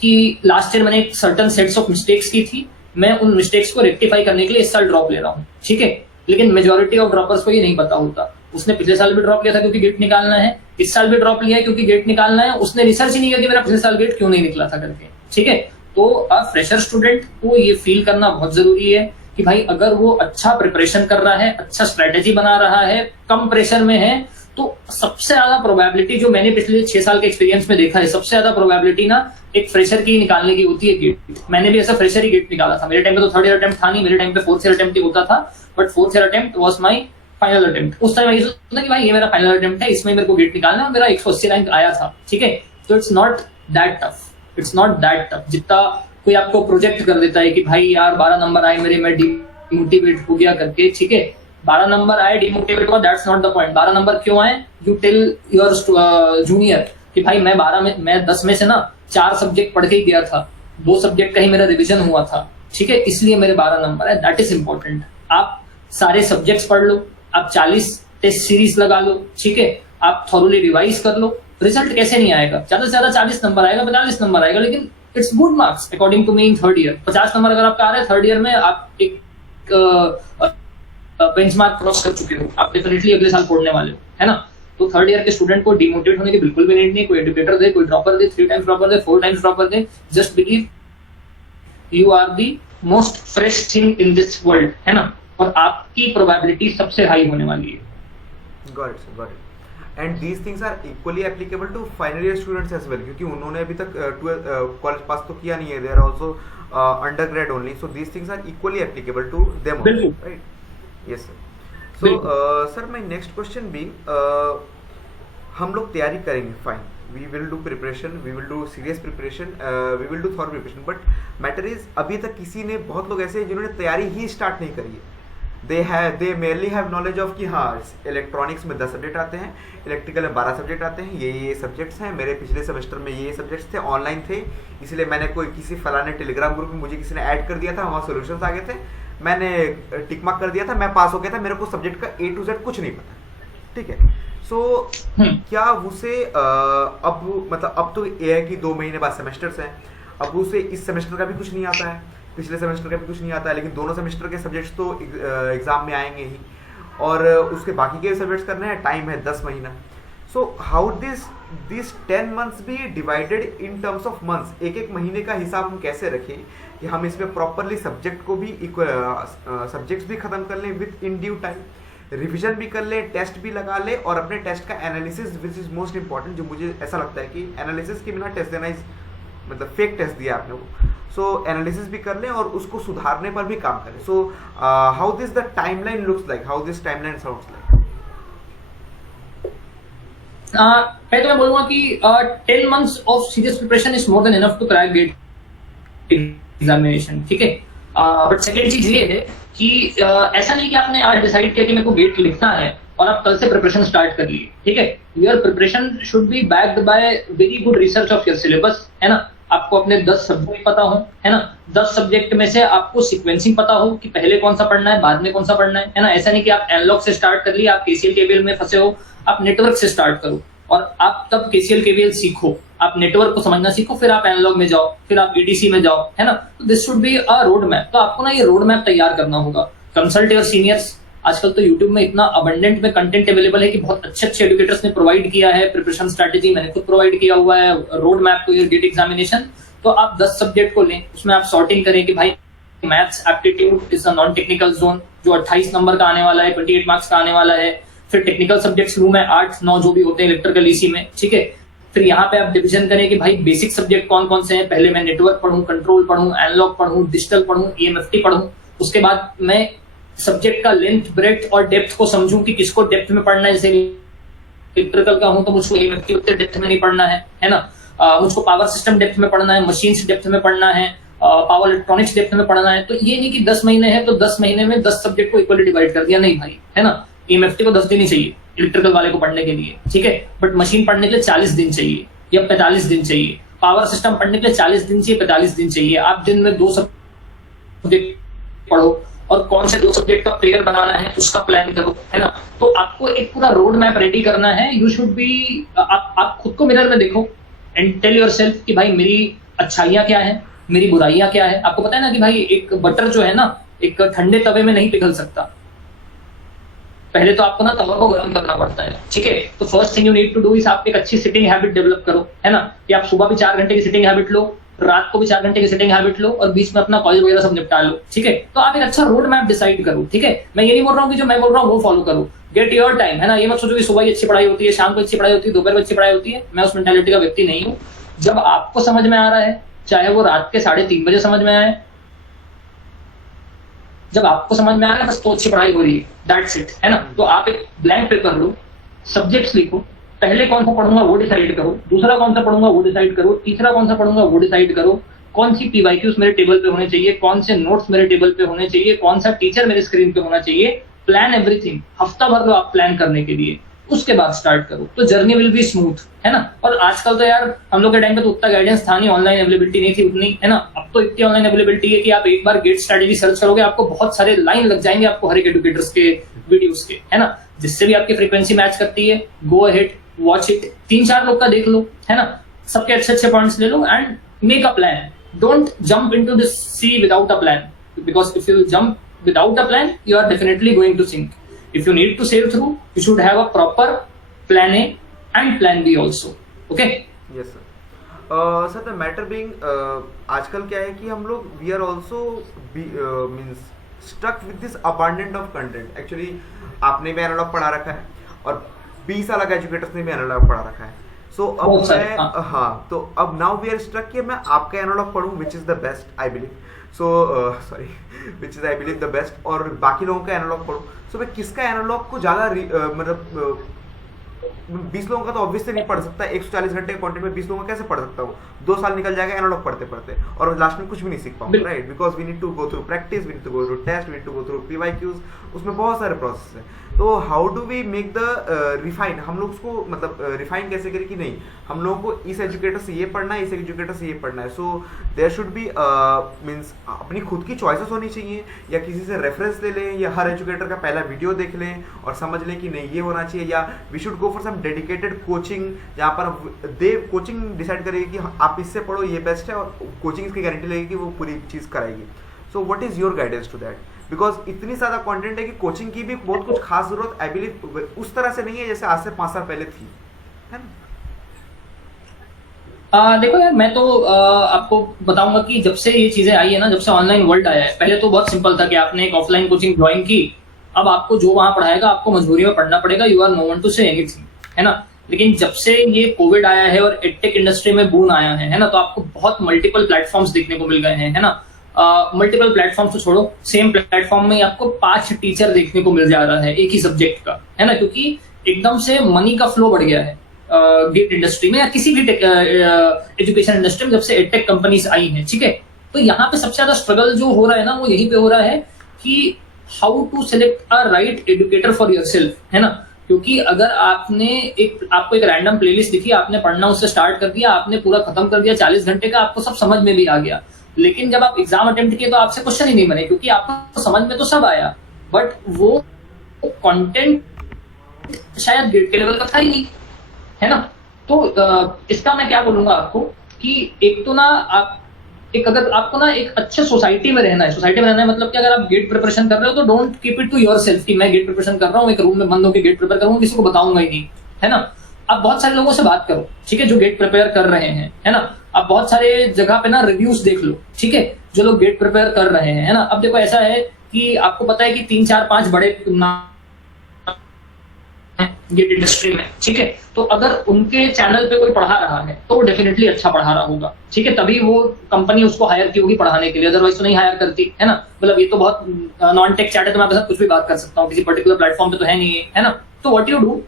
कि लास्ट ईयर मैंने एक सर्टन सेट्स ऑफ मिस्टेक्स की थी, मैं उन मिस्टेक्स को रेक्टिफाई करने के लिए इस साल ड्रॉप ले रहा हूँ. ठीक है. लेकिन मेजोरिटी ऑफ ड्रॉपर्स को ये नहीं पता होता. उसने पिछले साल भी ड्रॉप लिया था क्योंकि गेट निकालना है, इस साल भी ड्रॉप लिया है क्योंकि गेट निकालना है. उसने रिसर्च ही नहीं किया कि मेरा पिछले साल गेट क्यों नहीं निकला था करके. ठीक है. तो फ्रेशर स्टूडेंट को ये फील करना बहुत जरूरी है कि भाई अगर वो अच्छा प्रिपरेशन कर रहा है, अच्छा स्ट्रेटेजी बना रहा है, कम प्रेशर में है, तो सबसे ज्यादा प्रोबेबिलिटी जो मैंने पिछले 6 साल के एक्सपीरियंस में देखा है, सबसे ज्यादा प्रोबेबिलिटी ना एक फ्रेशर की निकालने की होती है गेट. मैंने भी ऐसा फ्रेशर ही गेट निकाला था. मेरे टाइम पे तो थर्ड ईयर अटेम्प्ट था नहीं, मेरे टाइम पे 4th ईयर अटेम्प्ट ही होता था. But 4th year attempt was my final attempt. उस टाइम ये सोचता कि भाई ये मेरा फाइनल अटेम्प्ट है, इसमें मेरे को गेट निकालना है, और मेरा 180 रैंक आया था. ठीक है. तो it's not that tough, it's not that tough जितना कोई आपको प्रोजेक्ट कर देता है कि भाई यार 12 नंबर आए मेरे, मैं डिमोटिवेट हो गया करके. ठीक है. 12 नंबर आए, डिमोटिवेट हुआ, that's not the point. 12 number क्यों आए, यू टेल योर जूनियर कि भाई मैं 10 में से ना 4 सब्जेक्ट पढ़ के ही गया था, 2 सब्जेक्ट का ही मेरा रिवीजन हुआ था. ठीक है. इसलिए मेरे 12 नंबर है. That is important. आप सारे सब्जेक्ट्स पढ़ लो, आप 40 टेस्ट सीरीज लगा लो. ठीक है. आप थॉरली रिवाइज कर लो. रिजल्ट कैसे नहीं आएगा, ज्यादा से ज्यादा 40 नंबर आएगा, 45 नंबर आएगा, लेकिन it's good marks according to me in third year. 50 number अगर आपका आ रहा है थर्ड ईयर में, आप एक बेंचमार्क क्रॉस कर चुके हो, आप डेफिनेटली अगले साल पढ़ने वाले हो, है ना। तो थर्ड ईयर के स्टूडेंट को डिमोटिवेट होने की बिल्कुल भी नीड नहीं। कोई एजुकेटर दे, कोई ड्रॉपर दे, 3 टाइम्स ड्रॉपर दे, 4 टाइम्स ड्रॉपर दे, just believe you are the most fresh thing in this world, है ना। और आपकी प्रोबेबिलिटी सबसे हाई होने वाली है। Got it, got it. And these things are equally applicable to final year students as well, क्योंकि उन्होंने अभी तक कॉलेज पास तो किया नहीं है, they are also undergrad only, so these things are equally applicable to them, right? Yes sir. So sir, my next question भी, हम लोग तैयारी करेंगे, fine, we will do preparation, we will do serious preparation, we will do thorough preparation, but matter is अभी तक किसी ने, बहुत लोग ऐसे हैं जिन्होंने तैयारी ही स्टार्ट नहीं करी है। they merely have knowledge of कि हाँ इलेक्ट्रॉनिक्स में 10 सब्जेक्ट आते हैं, इलेक्ट्रिकल में 12 सब्जेक्ट आते हैं, ये सब्जेक्ट्स हैं, मेरे पिछले सेमेस्टर में ये सब्जेक्ट्स थे, ऑनलाइन थे, इसलिए मैंने कोई किसी फलाने टेलीग्राम ग्रुप में मुझे किसी ने ऐड कर दिया था, वहाँ सोल्यूशंस आ गए थे, मैंने टिक मार्क कर दिया था, मैं पास हो गया था, मेरे को सब्जेक्ट का A to Z कुछ नहीं पता, ठीक है। सो क्या उसे अब मतलब अब तो ये है कि 2 महीने बाद सेमेस्टर्स हैं, अब उसे इस सेमेस्टर का भी कुछ नहीं आता है, पिछले सेमेस्टर का भी कुछ नहीं आता है, लेकिन दोनों सेमेस्टर के सब्जेक्ट्स तो एग्जाम में आएंगे ही, और उसके बाकी के सब्जेक्ट्स करने हैं, टाइम है 10 महीना। सो हाउ दिस 10 मंथ्स भी divided in terms of months, एक एक महीने का हिसाब हम कैसे रखें कि हम इसमें प्रॉपरली सब्जेक्ट को भी सब्जेक्ट्स भी खत्म कर लें with in due time, revision भी कर ले, टेस्ट भी लगा ले, और अपने टेस्ट का analysis which is most important, जो मुझे ऐसा लगता है कि एनालिसिस के बिना टेस्ट देना इज मतलब फेक टेस्ट दिया आपने वो, सो एनालिसिस भी कर ले और उसको सुधारने पर भी काम करें। So how this the timeline looks like, how this timeline sounds like? मैं तो मैं बोलूंगा कि 10 months of serious preparation is more than enough to crack GATE examination, ठीक है। बट सेकेंड चीज ये है कि ऐसा नहीं कि आपने आज डिसाइड किया कि मेरे को गेट लिखना है और आप कल से प्रिपरेशन स्टार्ट कर लिए, ठीक है। Your preparation should B backed by very good research of your syllabus, है ना। आपको अपने 10 सब्जेक्ट पता हो, है ना, 10 सब्जेक्ट में से आपको सीक्वेंसिंग पता हो कि पहले कौन सा पढ़ना है, बाद में कौन सा पढ़ना है ना। ऐसा नहीं कि आप एनालॉग से स्टार्ट कर लिए, आप केसीएल केवीएल में फंसे हो, आप नेटवर्क से स्टार्ट करो और आप तब केसीएल केवीएल सीखो, आप नेटवर्क को समझना सीखो, फिर आप एनालॉग में जाओ, फिर आप ईडीसी में जाओ, है ना। तो this should be a road map. तो आपको ना ये रोड मैप तैयार करना होगा, कंसल्ट योर सीनियर्स। आजकल तो यूट्यूब में इतना अबंडेंट में कंटेंट अवेलेबल है कि बहुत अच्छे अच्छे एजुकेटर्स ने प्रोवाइड किया है प्रिपरेशन स्ट्रेटेजी, मैंने खुद प्रोवाइड किया हुआ है, road map to your GATE examination. तो आप 10 सब्जेक्ट को लें, उसमें आप सॉर्टिंग करें कि भाई maths aptitude is a non technical zone, जो 28 नंबर का आने वाला है, 28 मार्क्स का आने वाला है। फिर टेक्निकल सब्जेक्ट्स लूं मैं 8, 9 जो भी होते हैं इलेक्ट्रिकल ईसी में, ठीक है। फिर यहाँ पे आप डिवीजन करें कि भाई बेसिक सब्जेक्ट कौन कौन से हैं, पहले मैं नेटवर्क पढ़ूं, कंट्रोल पढ़ूं, एनालॉग पढ़ूं, डिजिटल पढ़ूं, ईएमएफटी पढ़ूं। उसके बाद मैं सब्जेक्ट का लेंथ, ब्रेड्थ और डेप्थ को समझूं कि किसको डेप्थ में पढ़ना है। जैसे इलेक्ट्रिकल का हूं तो मुझको ईएमएफटी उतने डेप्थ में नहीं पढ़ना है ना। मुझको पावर सिस्टम डेप्थ में पढ़ना है, मशीन्स डेप्थ में पढ़ना है, पावर इलेक्ट्रॉनिक्स डेप्थ में पढ़ना है। तो ये नहीं कि 10 महीने है तो 10 महीने में 10 सब्जेक्ट को इक्वली डिवाइड कर दिया, नहीं भाई, है ना। ईएमएफटी को 10 दिन ही चाहिए इलेक्ट्रिकल वाले को पढ़ने के लिए, ठीक है। बट मशीन पढ़ने के लिए 40 दिन चाहिए या 45 दिन चाहिए, पावर सिस्टम पढ़ने के लिए 40 दिन चाहिए, 45 दिन चाहिए। आप दिन में 2 सब्जेक्ट पढ़ो और कौन से 2 सब्जेक्ट का पेयर बनाना है उसका प्लान करो, है ना। तो आपको एक पूरा रोड मैप रेडी करना है। यू शुड बी, आप खुद को मिरर में देखो एंड टेल योरसेल्फ कि भाई मेरी अच्छाइयां क्या है, मेरी बुराइयां क्या है। आपको पता है ना कि भाई एक बटर जो है ना, एक ठंडे तवे में नहीं पिघल सकता, पहले तो आपको ना तवा को गर्म करना पड़ता है, ठीक है। तो first thing you need to do is आप एक अच्छी सिटिंग हैबिट डेवलप करो, है ना। कि आप सुबह भी 4 घंटे की सिटिंग हैबिट लो, रात को भी 4 घंटे की सिटिंग हैबिट लो और बीच में अपना कॉलेज वगैरह सब निपटा लो, ठीक है। तो आप एक अच्छा रोड मैप डिसाइड करो, ठीक है। मैं ये नहीं बोल रहा हूँ कि जो मैं बोल रहा हूँ वो फॉलो करो, गेट योर टाइम, है ना। ये मत सोचो कि सुबह की अच्छी पढ़ाई होती है, शाम को अच्छी पढ़ाई होती है, दोपहर को अच्छी पढ़ाई होती है। मैं उस मेंटालिटी का व्यक्ति नहीं हूँ। जब आपको समझ में आ रहा है, चाहे वो रात के 3:30 बजे समझ में आए, जब आपको समझ में आ रहा है बस तो अच्छी पढ़ाई हो रही है, दैट्स इट, है ना। तो आप एक ब्लैंक पेपर लो, सब्जेक्ट्स लिखो, पहले कौन सा पढ़ूंगा वो डिसाइड करो, दूसरा कौन सा पढ़ूंगा वो डिसाइड करो, तीसरा कौन सा पढ़ूंगा वो डिसाइड करो, कौन सी पीवाईक्यूज मेरे टेबल पे होने चाहिए, कौन से नोट्स मेरे टेबल पे होने चाहिए, कौन सा टीचर मेरे स्क्रीन पे होना चाहिए। प्लान एवरीथिंग, हफ्ता भर लो आप प्लान करने के लिए, उसके बाद स्टार्ट करो, तो जर्नी विल बी स्मूथ, है ना। और आजकल तो यार हम लोग के टाइम पे तो उतना गाइडेंस था नहीं, ऑनलाइन अवेलेबिलिटी नहीं थी उतनी, है ना। अब तो इतनी ऑनलाइन अवेलेबिलिटी है कि आप एक बार गेट स्ट्रेटेजी सर्च करोगे, आपको बहुत सारे लाइन लग जाएंगे आपको हर एक एजुकेटर्स के वीडियोस के, है ना। जिससे भी आपकी फ्रीक्वेंसी मैच करती है, गो अहेड, वॉच इट, 3-4 लोग का देख लो, है ना। सबके अच्छे अच्छे पॉइंट्स ले लो and make a plan. Don't jump into this sea without a plan, because if you jump without a plan, you are definitely going to sink. If you need to sail through, you should have a proper plan A and plan B also. Okay? Yes sir. Sir the matter being आजकल क्या है कि हम लोग we are also means stuck with this abundant of content. Actually आपने भी analogue पढ़ा रखा है और 20 अलग एजुकेटर्स ने भी एनालॉग पढ़ा रखा है. सो अब मैं हाँ तो अब नाउ वी आर स्टक कि मैं आपका एनालॉग पढ़ूं which is the best I believe. So sorry which is I believe the best और बाकी लोगों का एनालॉग पढ़ूं. सो मैं किसका एनालॉग को ज़्यादा मतलब 20 लोगों का तो ऑब्वियसली नहीं पढ़ सकता. 140 घंटे के कंटेंट में 20 लोगों का कैसे पढ़ सकता हूँ. 2 साल निकल जाएगा एनालॉग पढ़ते पढ़ते और लास्ट में कुछ भी नहीं सीख पाऊंगा. Right, because we need to go through practice, we need to go through test, we need to go through PYQs. उसमें बहुत सारे प्रोसेस है. तो how do we make the refine, हम लोग उसको मतलब रिफाइन कैसे करें कि नहीं हम लोगों को इस एजुकेटर से ये पढ़ना है, इस एजुकेटर से ये पढ़ना है. So there should be means अपनी खुद की चॉइसेस होनी चाहिए या किसी से रेफरेंस ले लें या हर एजुकेटर का पहला वीडियो देख लें और समझ लें कि नहीं ये होना चाहिए, या we should go for some dedicated coaching जहाँ पर दे कोचिंग डिसाइड करेगी कि आप इससे पढ़ो ये बेस्ट है और कोचिंग इसकी गारंटी लगेगी कि वो पूरी चीज़ कराएगी. So what is your guidance to that, because इतनी ज़्यादा कंटेंट है कि कोचिंग की भी बहुत कुछ खास जरूरत आई बिलीव उस तरह से नहीं है जैसे आज से 5 साल पहले थी, है ना. देखो यार मैं तो आपको बताऊंगा कि जब से ये चीजें आई है ना, जब से ऑनलाइन वर्ल्ड आया है, पहले तो बहुत सिंपल था कि आपने एक ऑफलाइन कोचिंग ज्वाइन की, अब आपको जो वहां पढ़ाएगा आपको मजबूरी में पढ़ना पड़ेगा. You are no one to say anything, है ना. लेकिन जब से ये कोविड आया है और एडटेक इंडस्ट्री में बूम आया है ना, तो आपको बहुत मल्टीपल प्लेटफॉर्म्स देखने को मिल गए हैं, है ना. मल्टीपल प्लेटफॉर्म्स तो छोड़ो, सेम प्लेटफॉर्म में आपको 5 टीचर देखने को मिल जा रहा है एक ही सब्जेक्ट का, है ना. क्योंकि एकदम से मनी का फ्लो बढ़ गया है गेट इंडस्ट्री में या किसी भी एजुकेशन इंडस्ट्री में जब से एडटेक कंपनीज आई हैं. ठीक है, तो यहाँ पे सबसे ज्यादा स्ट्रगल जो हो रहा है ना वो यहीं पे हो रहा है कि how to select a right educator for yourself, है ना. क्योंकि अगर आपको एक रैंडम प्लेलिस्ट दिखी, आपने पढ़ना उससे स्टार्ट कर दिया, आपने पूरा खत्म कर दिया 40 घंटे का, आपको सब समझ में भी आ गया, लेकिन जब आप एग्जाम अटेम्प्ट किए तो आपसे क्वेश्चन ही नहीं बने क्योंकि आपको समझ में तो सब आया बट वो कंटेंट शायद गेट के लेवल का था ही नहीं, है ना. तो इसका मैं क्या बोलूंगा आपको कि एक तो ना आप अगर आपको ना एक अच्छे सोसाइटी में रहना है, सोसाइटी में रहना है मतलब कि अगर आप गेट प्रिपरेशन कर रहे हो तो don't keep it to yourself कि मैं गेट प्रिपरेशन कर रहा हूँ, एक रूम में बंद होकर गेट प्रिपेयर करूंगा, किसी को बताऊंगा ही नहीं, है ना. आप बहुत सारे लोगों से बात करो, ठीक है, जो गेट प्रिपेयर कर रहे हैं, है ना. आप बहुत सारे जगह पे ना रिव्यूज देख लो, ठीक है, जो लोग गेट प्रिपेयर कर रहे हैं, है ना. अब देखो ऐसा है कि आपको पता है कि 3 4 5 बड़े गेट इंडस्ट्री में, ठीक है, तो अगर उनके चैनल पे कोई पढ़ा रहा है तो वो डेफिनेटली अच्छा पढ़ा रहा होगा, ठीक है, तभी वो कंपनी उसको हायर की होगी पढ़ाने के लिए, अदरवाइज तो नहीं हायर करती, है ना. मतलब ये तो बहुत नॉन टेक चैट है तो मैं आपके साथ कुछ भी बात कर सकता हूँ, किसी पर्टिकुलर प्लेटफॉर्म पे तो है नहीं, है ना. तो व्हाट यू डू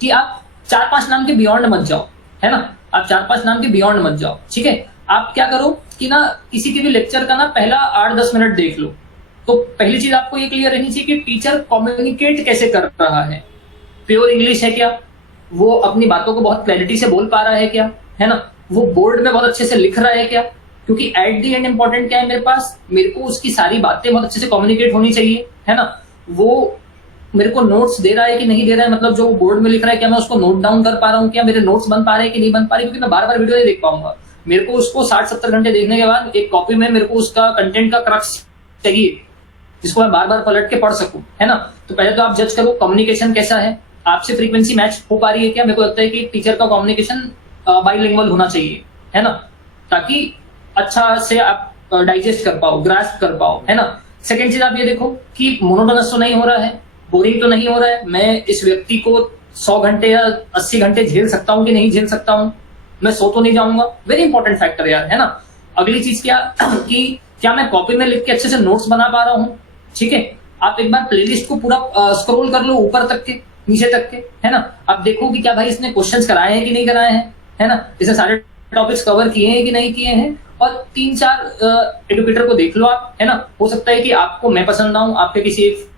कि आप 4-5 नाम के बियॉन्ड मत जाओ, है ना. आप 4-5 नाम के बियॉन्ड मत जाओ, ठीक है. आप क्या करो कि ना किसी के भी लेक्चर का ना पहला 8-10 मिनट देख लो. तो पहली चीज आपको ये क्लियर रहनी चाहिए कि टीचर कम्युनिकेट कैसे कर रहा है. प्योर इंग्लिश है क्या, वो अपनी बातों को बहुत क्लैरिटी से बोल पा रहा है क्या, है ना. वो बोर्ड में बहुत अच्छे से लिख रहा है क्या, क्योंकि एट दी एंड इंपॉर्टेंट क्या है मेरे को उसकी सारी बातें बहुत अच्छे से कम्युनिकेट होनी चाहिए, है ना. वो मेरे को नोट्स दे रहा है कि नहीं दे रहा है, मतलब जो बोर्ड में लिख रहा है क्या मैं उसको नोट डाउन कर पा रहा हूँ, क्या मेरे नोट्स बन पा रहे हैं कि नहीं बन पा रहे, क्योंकि मैं बार बार वीडियो नहीं देख पाऊंगा. मेरे को उसको 60-70 घंटे देखने के बाद एक कॉपी में मेरे को उसका कंटेंट का क्रक्स चाहिए जिसको मैं बार बार पलट के पढ़ सकूं, है ना. तो पहले तो आप जज करो कम्युनिकेशन कैसा है, आपसे फ्रीक्वेंसी मैच हो पा रही है क्या. मेरे को लगता है कि टीचर का कम्युनिकेशन बाइलिंगुअल होना चाहिए, है ना, ताकि अच्छा से आप डाइजेस्ट कर पाओ, ग्रास्प कर पाओ, है ना. सेकंड चीज आप ये देखो कि मोनोटोनस तो नहीं हो रहा है, बोरिंग तो नहीं हो रहा है, मैं इस व्यक्ति को 100 घंटे या 80 घंटे झेल सकता हूँ कि नहीं झेल सकता हूँ, मैं सो तो नहीं जाऊंगा. वेरी इंपॉर्टेंट फैक्टर यार, है ना. अगली चीज क्या कि क्या मैं कॉपी में लिख के अच्छे से नोट्स बना पा रहा हूँ, ठीक है. आप एक बार प्लेलिस्ट को पूरा स्क्रॉल कर लो ऊपर तक के नीचे तक के, है ना. आप देखो कि क्या भाई इसने क्वेश्चंस कराए हैं कि नहीं कराए हैं, है ना, इसने सारे टॉपिक्स कवर किए हैं कि नहीं किए हैं. और 3-4 एडुकेटर को देख लो आप, है ना. हो सकता है कि आपको मैं पसंद आऊं, आपके किसी एक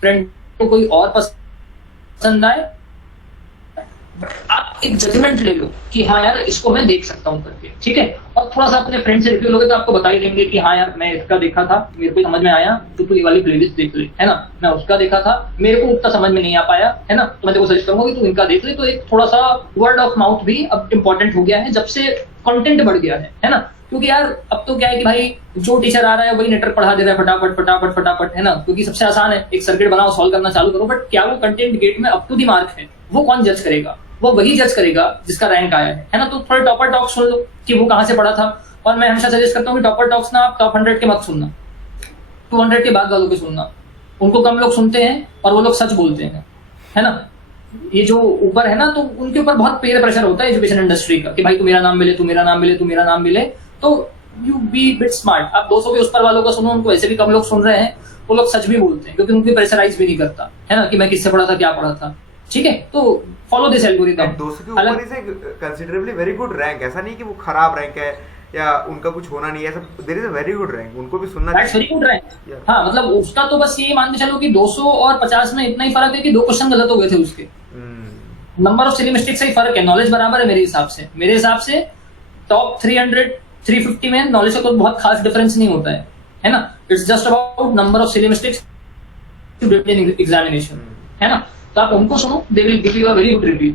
फ्रेंड को कोई और पसंद आए, आप एक जजमेंट ले लो कि हाँ यार इसको मैं देख सकता हूँ करके, ठीक है। और थोड़ा सा अपने फ्रेंड से रिव्यू लोगे तो आपको बता ही देंगे कि हाँ यार मैं इसका देखा था, मेरे को समझ में आया, तो तू ये वाली प्लेलिस्ट देख ले, है ना। मैं उसका देखा था, मेरे को उतना समझ में नहीं आ पाया, है ना, तो मैं तेरे को सजेस्ट करूंगा कि तू इनका देख ले। तो एक थोड़ा सा वर्ड ऑफ माउथ भी अब इम्पोर्टेंट हो गया है जब से कंटेंट बढ़ गया है ना। क्योंकि यार अब तो क्या है कि भाई जो टीचर आ रहा है वही नेटवर्क पढ़ा दे रहा है फटाफट फटाफट फटाफट, है ना। क्योंकि सबसे आसान है, एक सर्किट बनाओ, सॉल्व करना चालू करो। बट क्या वो कंटेंट गेट में अप टू द मार्क है, वो कौन जज करेगा? वो वही जज करेगा जिसका रैंक आया है ना। तो थोड़े टॉपर टॉक्स सुन लो कि वो कहाँ से पढ़ा था। और मैं हमेशा सजेस्ट करता हूँ कि टॉपर टॉक्स ना आप टॉप 100 के मत सुनना, 200 के बाद वालों के सुनना। उनको कम लोग सुनते हैं और वो लोग सच बोलते हैं, है ना। ये जो ऊपर है ना, तो उनके ऊपर बहुत पेयर प्रेशर होता है एजुकेशन इंडस्ट्री का कि भाई तू मेरा नाम मिले, तू मेरा नाम मिले, तू मेरा नाम मिले। तो यू बी बिट स्मार्ट। आप 200 के उस पर वालों का सुनो, उनको ऐसे भी कम लोग सुन रहे हैं, वो लोग सच भी बोलते हैं क्योंकि उनको प्रेशराइज भी नहीं करता, है ना, कि मैं किससे पढ़ा था, क्या पढ़ा था, ठीक है। तो फॉलो दिस एल्गोरिथम। 200 के ऊपर is considerably very good rank. ऐसा नहीं कि वो खराब रैंक है या उनका कुछ होना नहीं है, ऐसा there is a very good rank, उनको भी सुनना दैट्स वेरी गुड रैंक। हाँ, मतलब उसका तो बस ये मान के चलो कि 200 और 50 में इतना ही फर्क है कि 2 क्वेश्चन गलत हो गए थे उसके। नंबर ऑफ सिली मिस्टेक्स से ही फर्क है, नॉलेज बराबर है मेरे हिसाब से। मेरे हिसाब से टॉप 300 350 में नॉलेज का कोई बहुत खास डिफरेंस नहीं होता है ना। It's just about number of silly mistakes examination, है ना। तो आप उनको सुनो, they will give you a very good review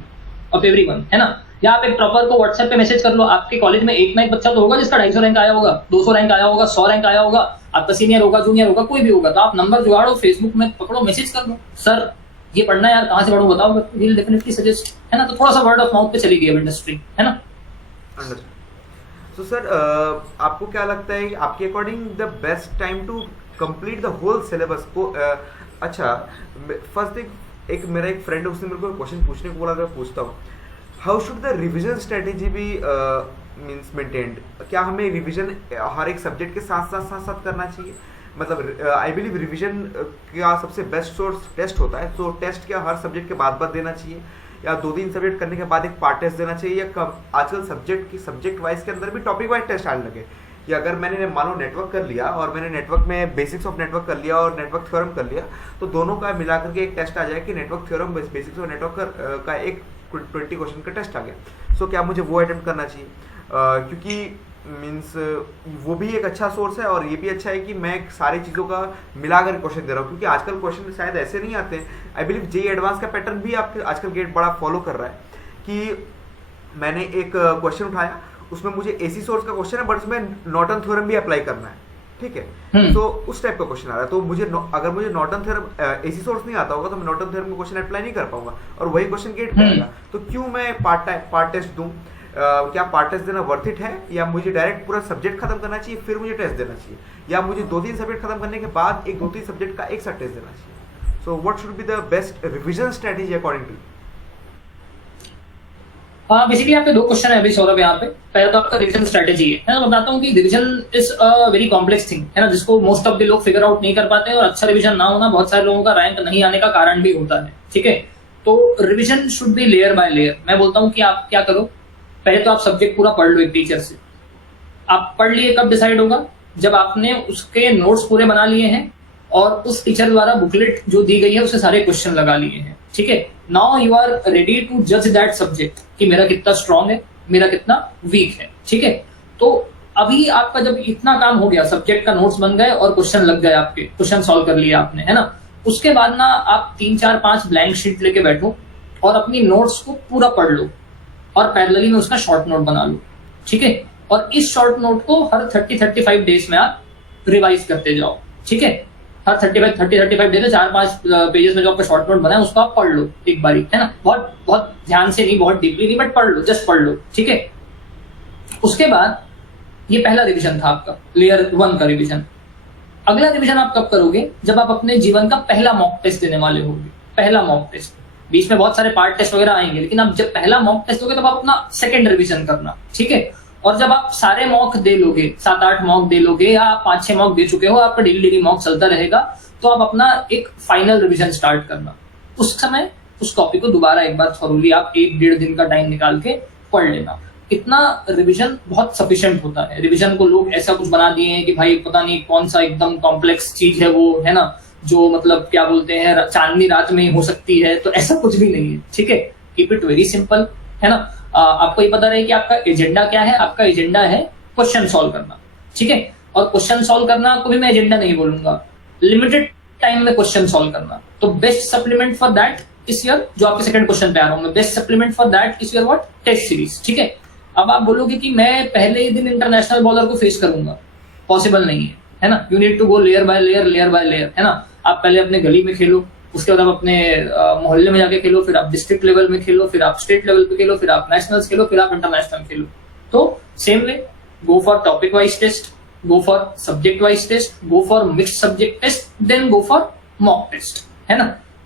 of everyone, है ना। या आप एक प्रॉपर को व्हाट्सएप पे मैसेज कर लो। आपके कॉलेज में एक ना एक बच्चा तो होगा जिसका 250 रैंक आया होगा, 200 रैंक आया होगा, 100 रैंक आया होगा। आपका सीनियर होगा, जूनियर होगा, कोई भी होगा। तो आप नंबर जुगाड़ो, फेसबुक में पकड़ो, मैसेज कर दो, सर ये पढ़ना है यार, कहाँ से पढ़ूं बताओ, विल डेफिनेटली सजेस्ट, है ना। तो थोड़ा सा वर्ड ऑफ माउथ पे चली गई है इंडस्ट्री, है ना। तो सर आपको क्या लगता है आपके according the best time to complete the whole syllabus को? अच्छा, फर्स्ट एक मेरा एक फ्रेंड है, उसने मेरे को क्वेश्चन पूछने को बोला, तो मैं पूछता हूँ, how should the revision strategy be means maintained? क्या हमें रिविजन हर एक सब्जेक्ट के साथ साथ करना चाहिए? मतलब आई बिलीव रिविजन का सबसे बेस्ट सोर्स टेस्ट होता है, तो टेस्ट क्या हर सब्जेक्ट के बाद देना चाहिए, या 2-3 सब्जेक्ट करने के बाद एक पार्ट टेस्ट देना चाहिए, या कब आजकल सब्जेक्ट वाइज के अंदर भी टॉपिक वाइज टेस्ट आने लगे? या अगर मैंने मानो नेटवर्क कर लिया और मैंने नेटवर्क में बेसिक्स ऑफ नेटवर्क कर लिया और नेटवर्क थ्योरम कर लिया, तो दोनों का मिला करके एक टेस्ट आ जाए कि network theorem basics of network का एक 20 क्वेश्चन का टेस्ट आ गया। सो क्या मुझे वो अटेम्प्ट करना चाहिए? क्योंकि मीन्स वो भी एक अच्छा सोर्स है और ये भी अच्छा है कि मैं सारी चीज़ों का मिलाकर क्वेश्चन दे रहा हूँ, क्योंकि आजकल क्वेश्चन शायद ऐसे नहीं आते हैं। आई बिलीव जेईई एडवांस का पैटर्न भी आपके आजकल गेट बड़ा फॉलो कर रहा है कि मैंने एक क्वेश्चन उठाया, उसमें मुझे एसी सोर्स का क्वेश्चन है बट उसमें नॉर्टन थ्योरम भी अप्लाई करना है, ठीक है। तो उस टाइप का क्वेश्चन आ रहा है, तो मुझे अगर मुझे नॉर्टन थ्योरम एसी सोर्स नहीं आता होगा तो मैं नॉर्टन थ्योरम का क्वेश्चन अप्लाई नहीं कर पाऊंगा और वही क्वेश्चन गेट करेगा। तो क्यों मैं पार्ट टेस्ट दूं? क्या पार्ट टेस्ट देना वर्थ इट है, या मुझे डायरेक्ट पूरा सब्जेक्ट खत्म करना चाहिए फिर मुझे टेस्ट देना चाहिए, या मुझे 2-3 सब्जेक्ट खत्म करने के बाद एक 2-3 सब्जेक्ट का एक साथ टेस्ट देना चाहिए? So what should be the best revision strategy according to? हाँ, बेसिकली आपके 2 क्वेश्चन है अभी सौरभ यहाँ पे। पहला तो आपका रिवीजन स्ट्रेटेजी है ना। बताता हूँ कि revision is a very complex thing, है ना, जिसको मोस्ट ऑफ द लोग फिगर आउट नहीं कर पाते हैं। और अच्छा रिवीजन ना होना बहुत सारे लोगों का रैंक नहीं आने का कारण भी होता है, ठीक है। तो revision should be layer by layer. मैं बोलता हूँ कि आप क्या करो, पहले तो आप सब्जेक्ट पूरा पढ़ लो एक टीचर से। आप पढ़ लिए, कब डिसाइड होगा? जब आपने उसके नोट्स पूरे बना लिए हैं और उस टीचर द्वारा बुकलेट जो दी गई है उससे सारे क्वेश्चन लगा लिए हैं, ठीक है। Now you are ready to जज दैट सब्जेक्ट कि मेरा कितना स्ट्रांग है, मेरा कितना वीक है, ठीक है। तो अभी आपका जब इतना काम हो गया, सब्जेक्ट का नोट्स बन गए और क्वेश्चन लग गए, आपके क्वेश्चन सॉल्व कर लिए आपने, है ना। उसके बाद ना आप 3-4-5 ब्लैंक शीट लेके बैठो और अपनी नोट्स को पूरा पढ़ लो और पैरेलली में उसका शॉर्ट नोट बना लो, ठीक है। और इस शॉर्ट नोट को हर 30-35 डेज में आप रिवाइज करते जाओ, ठीक है। हर 30-35 डेज में 4-5 पेजेस में जो आपका शॉर्ट नोट बना है उसको आप पढ़ लो एक बारी, है ना। बहुत बहुत ध्यान से नहीं, बहुत डीपली नहीं, बट पढ़ लो, जस्ट पढ़ लो, ठीक है। उसके बाद ये पहला रिवीजन था आपका, लेयर 1 का रिवीजन। अगला रिवीजन आप कब करोगे? जब आप अपने जीवन का पहला मॉक टेस्ट देने वाले होगे। पहला मॉक टेस्ट, बीच में बहुत सारे पार्ट टेस्ट वगैरह आएंगे, लेकिन आप जब पहला मॉक टेस्ट दोगे तब आप अपना सेकंड रिवीजन करना, ठीक है। और जब आप सारे मॉक दे लोगे, 7-8 मॉक दे लोगे, या आप 5-6 मॉक दे चुके हो, आपका डेली मॉक चलता रहेगा, तो आप अपना एक फाइनल रिवीजन स्टार्ट करना। उस समय उस टॉपिक को दोबारा एक बार थॉरोली आप 1-1.5 दिन का टाइम निकाल के पढ़ लेना। इतना रिवीजन बहुत सफिशिएंट होता है। रिवीजन को लोग ऐसा कुछ बना दिए हैं कि भाई पता नहीं कौन सा एकदम कॉम्प्लेक्स चीज है वो, है ना, जो मतलब क्या बोलते हैं चांदनी रात में ही हो सकती है, तो ऐसा कुछ भी नहीं है, ठीक है। कीप इट वेरी सिंपल, है ना। आपको ये पता रहे कि आपका एजेंडा क्या है। आपका एजेंडा है क्वेश्चन सॉल्व करना, ठीक है। और क्वेश्चन सॉल्व करना को भी मैं एजेंडा नहीं बोलूंगा, लिमिटेड टाइम में क्वेश्चन सॉल्व करना। तो best supplement for that is your, जो आपके सेकंड क्वेश्चन पे आ रहा हूं मैं, best supplement for that is your what, test series, ठीक है। अब आप बोलोगे कि मैं पहले ही दिन इंटरनेशनल बॉलर को फेस करूंगा, पॉसिबल नहीं है ना। You need to go layer by layer, है ना। आप पहले अपने गली में खेलो, उसके बाद आप अपने मोहल्ले में जाके खेलो, फिर आप डिस्ट्रिक्ट लेवल में खेलो, फिर आप स्टेट लेवल पे खेलो, फिर आप नेशनल्स खेलो, फिर आप इंटरनेशनल खेलो। तो same way, go for topic wise test, go for subject wise test, go for mixed subject test, then go for mock test, है ना।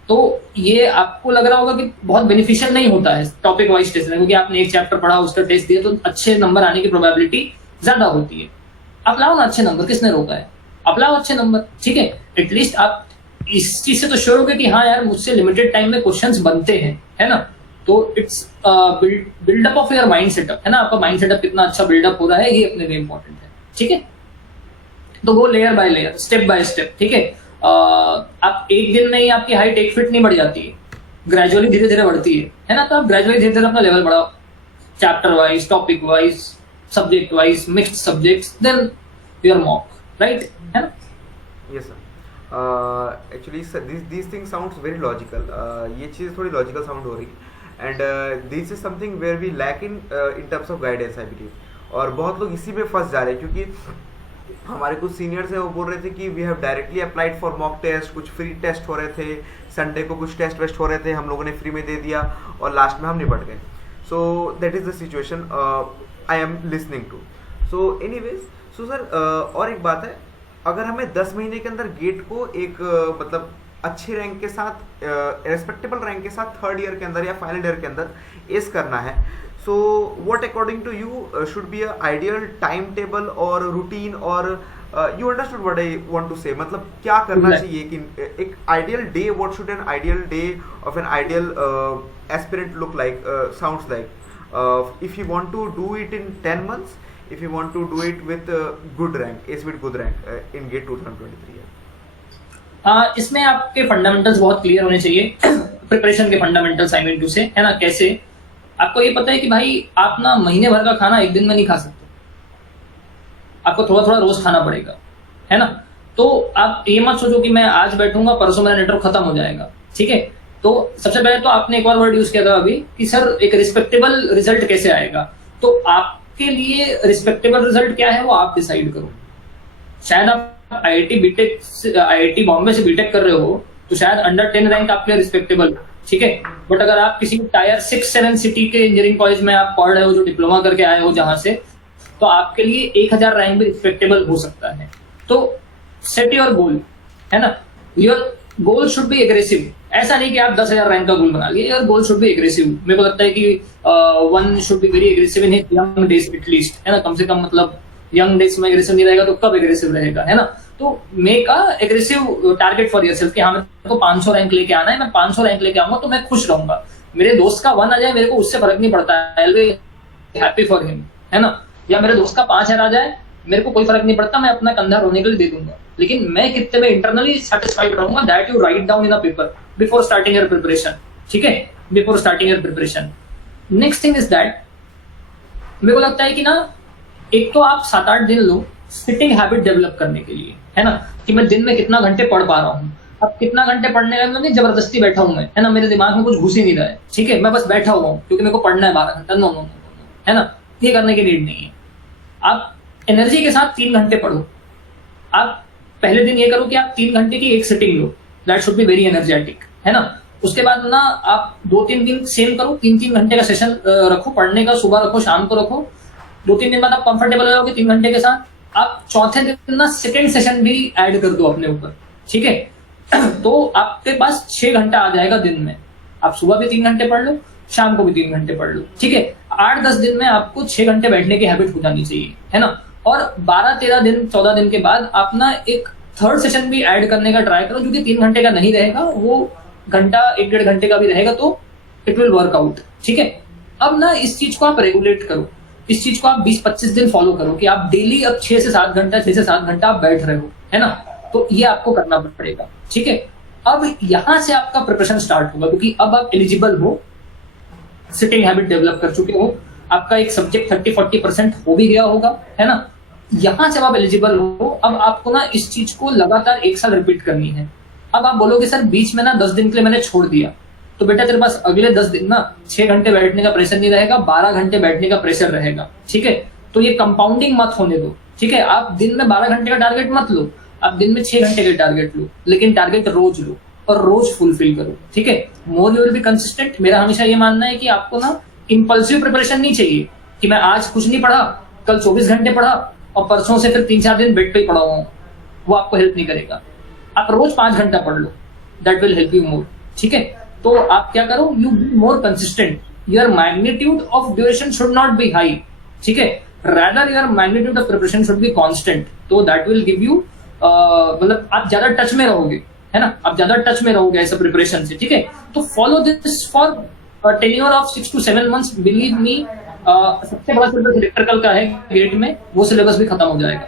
तो ये आपको लग रहा होगा कि बहुत बेनिफिशियल नहीं होता है टॉपिक वाइज टेस्ट में, क्योंकि आपने एक चैप्टर पढ़ा, उसका टेस्ट दिया, तो अच्छे नंबर आने की प्रोबेबिलिटी ज्यादा होती है। आप लाओ ना अच्छे नंबर, किसने रोका है, आप लाओ अच्छे नंबर, ठीक है। एटलीस्ट आप इस चीज से तो श्योर हो गए कि हाँ यार मुझसे लिमिटेड टाइम में क्वेश्चंस बनते हैं, है ना। तो it's buildup of your mind setup, है ना। आपका माइंड सेटअप कितना अच्छा बिल्डअप हो रहा है, ये अपने लिए इंपॉर्टेंट है, ठीक है। तो वो layer by layer, step by step, ठीक है। आप एक दिन में ही आपकी हाइट 1 फीट नहीं बढ़ जाती है, ग्रेजुअली धीरे धीरे बढ़ती है ना। तो आप ग्रेजुअली धीरे धीरे अपना लेवल बढ़ाओ, chapter wise, topic wise, subject wise, mixed subjects, then your mock, right, है ना। Yes sir. Actually these things sounds very logical. ये चीज़ थोड़ी logical sound हो रही है, and this is something where we lack in terms of guidance I believe. और बहुत लोग इसी में फंस जा रहे हैं, क्योंकि हमारे कुछ सीनियर्स हैं वो बोल रहे थे कि we have directly applied for mock test, कुछ फ्री टेस्ट हो रहे थे, संडे को कुछ टेस्ट वेस्ट हो रहे थे, हम लोगों ने फ्री में दे दिया और लास्ट में हम निपट गए। So that is the situation I am listening to. So anyways, so sir और एक बात है, अगर हमें 10 महीने के अंदर गेट को एक मतलब अच्छे रैंक के साथ, रेस्पेक्टेबल रैंक के साथ थर्ड ईयर के अंदर या फाइनल ईयर के अंदर एस करना है, so what according to you should be a ideal time table और रूटीन, और you understood what I want to say, मतलब क्या करना चाहिए कि एक ideal day, what should an ideal day of an ideal aspirant look like, sounds like, if you want to do it in 10 months, if you want to do it with good rank, is with good rank in GATE 2023 है। इसमें आपके fundamentals बहुत clear होने चाहिए, preparation के fundamentals I mean to से, है ना। कैसे, आपको ये पता है कि भाई आप ना महीने भर का खाना एक दिन में नहीं खा सकते, आपको थोड़ा थोड़ा रोज खाना पड़ेगा, है ना। तो आप ये मत सोचो कि मैं आज बैठूंगा परसों मेरा नेटवर्क खत्म हो जाएगा, ठीक है। तो सबसे पहले तो आपने एक और वर्ड यूज किया था अभी कि सर एक रिस्पेक्टेबल रिजल्ट कैसे आएगा। तो आप के लिए रिस्पेक्टेबल रिजल्ट क्या है वो आप डिसाइड करो। शायद आप आईआईटी बॉम्बे से बीटेक कर रहे हो तो शायद अंडर 10 रैंक आपके लिए रिस्पेक्टेबल, ठीक है। बट अगर आप किसी टायर 6-7 सिटी के इंजीनियरिंग कॉलेज में आप पढ़ रहे हो, जो डिप्लोमा करके आए हो जहां से, तो आपके लिए 1000 रैंक भी रिस्पेक्टेबल हो सकता है। तो सेट योर गोल, है ना। Your goal should be aggressive. ऐसा नहीं कि आप 10,000 रैंक का गोल बना लिए, your goal should be aggressive. मेरे को लगता है कि one should be very aggressive in his young days at least, है ना। कम से कम मतलब यंग डेज में एग्रेसिव नहीं रहेगा तो कब एग्रेसिव रहेगा, है ना। तो make a aggressive target for yourself कि हाँ मेरे को 500 रैंक लेके आना है, मैं 500 रैंक लेके आऊंगा तो मैं खुश रहूंगा। मेरे दोस्त का 1 आ जाए मेरे को उससे फर्क नहीं पड़ता है, I will be happy for him, है ना। या मेरे दोस्त का 5000 आ जाए मेरे को कोई फर्क नहीं पड़ता, मैं अपना कंधा रोने के लिए दे दूंगा, लेकिन मैं कितने में इंटरनली सेटिस्फाइड रहूंगा, that you write down in a paper before starting your preparation, ठीक है, before starting your preparation. Next thing is that, मेरे को लगता है कि ना एक तो आप 7-8 दिन लो सिटिंग हैबिट डेवलप करने के लिए, है ना, कि मैं दिन में कितना घंटे पढ़ पा रहा हूँ। अब कितना घंटे पढ़ने का मतलब नहीं जबरदस्ती बैठा हूँ मैं, है ना, मेरे दिमाग में कुछ घुस ही नहीं रहा है, ठीक है, मैं बस बैठा हुआ हूँ क्योंकि मेरे को पढ़ना है 12 घंटा, नो नो नो, है ना, ये करने की नीड नहीं है। आप एनर्जी के साथ 3 घंटे पढ़ो। आप पहले दिन ये करो कि आप 3 घंटे की एक sitting low, that should be very energetic, है ना। उसके बाद ना आप 2-3 दिन सेम करो, 3-3 घंटे का सेशन रखो पढ़ने का, सुबह रखो शाम को रखो। 2-3 दिन बाद आप कंफर्टेबल हो जाओगे 3 घंटे के साथ, आप चौथे दिन ना सेकेंड सेशन भी ऐड कर दो अपने ऊपर, ठीक है। तो आपके पास 6 घंटा आ जाएगा दिन में। आप सुबह भी 3 घंटे पढ़ लो, शाम को भी 3 घंटे पढ़ लो, ठीक है। 8-10 दिन में आपको 6 घंटे बैठने की हैबिट हो जानी चाहिए, है ना। और 12-13 दिन 14 दिन के बाद आप ना एक थर्ड सेशन भी ऐड करने का ट्राई करो, जो कि 3 घंटे का नहीं रहेगा, वो घंटा 1-1.5 घंटे का भी रहेगा, तो इट विल वर्क आउट, ठीक है। अब ना इस चीज को आप रेगुलेट करो, इस चीज को आप 20-25 दिन फॉलो करो कि आप डेली अब 6 से 7 घंटा आप बैठ रहे हो, है ना। तो ये आपको करना पड़ेगा, ठीक है। अब यहां से आपका प्रिपरेशन स्टार्ट होगा, क्योंकि अब आप एलिजिबल हो सिटिंग हैबिट डेवलप कर चुके हो, आपका एक सब्जेक्ट 30-40% हो भी गया होगा, है ना। यहाँ जब आप एलिजिबल हो, अब आपको ना इस चीज को लगातार 1 साल रिपीट करनी है। अब आप बोलोगे सर बीच में ना 10 दिन के लिए मैंने छोड़ दिया, तो बेटा तेरे पास अगले 10 दिन ना 6 घंटे बैठने का प्रेशर नहीं रहेगा, 12 घंटे बैठने का प्रेशर रहेगा, ठीक है। तो ये कंपाउंडिंग मत होने दो, ठीक है। आप दिन में 12 घंटे का टारगेट मत लो, आप दिन में 6 घंटे का टारगेट लो, लेकिन टारगेट रोज लो और रोज फुलफिल करो, ठीक है। More you will be consistent. मेरा हमेशा ये मानना है कि आपको ना इंपल्सिव प्रिपरेशन नहीं चाहिए कि मैं आज कुछ नहीं पढ़ा, कल 24 घंटे पढ़ा और परसों से फिर 3-4 दिन बेड पे ही पड़ा हुआ हूँ, वो आपको हेल्प नहीं करेगा। आप रोज 5 घंटा पढ़ लो, that will help you more, ठीक है। तो आप क्या करो, you be more consistent, your magnitude of duration should not be high, ठीक है, rather your magnitude of preparation should be constant. तो दैट विल गिव यू मतलब आप ज्यादा टच में रहोगे, है ना, आप ज्यादा टच में रहोगे ऐसा प्रिपरेशन से, ठीक है। तो follow this for tenure of 6 to 7 months, believe me. सबसे बड़ा सिलेबस इलेक्ट्रिकल का है गेट में, वो सिलेबस भी खत्म हो जाएगा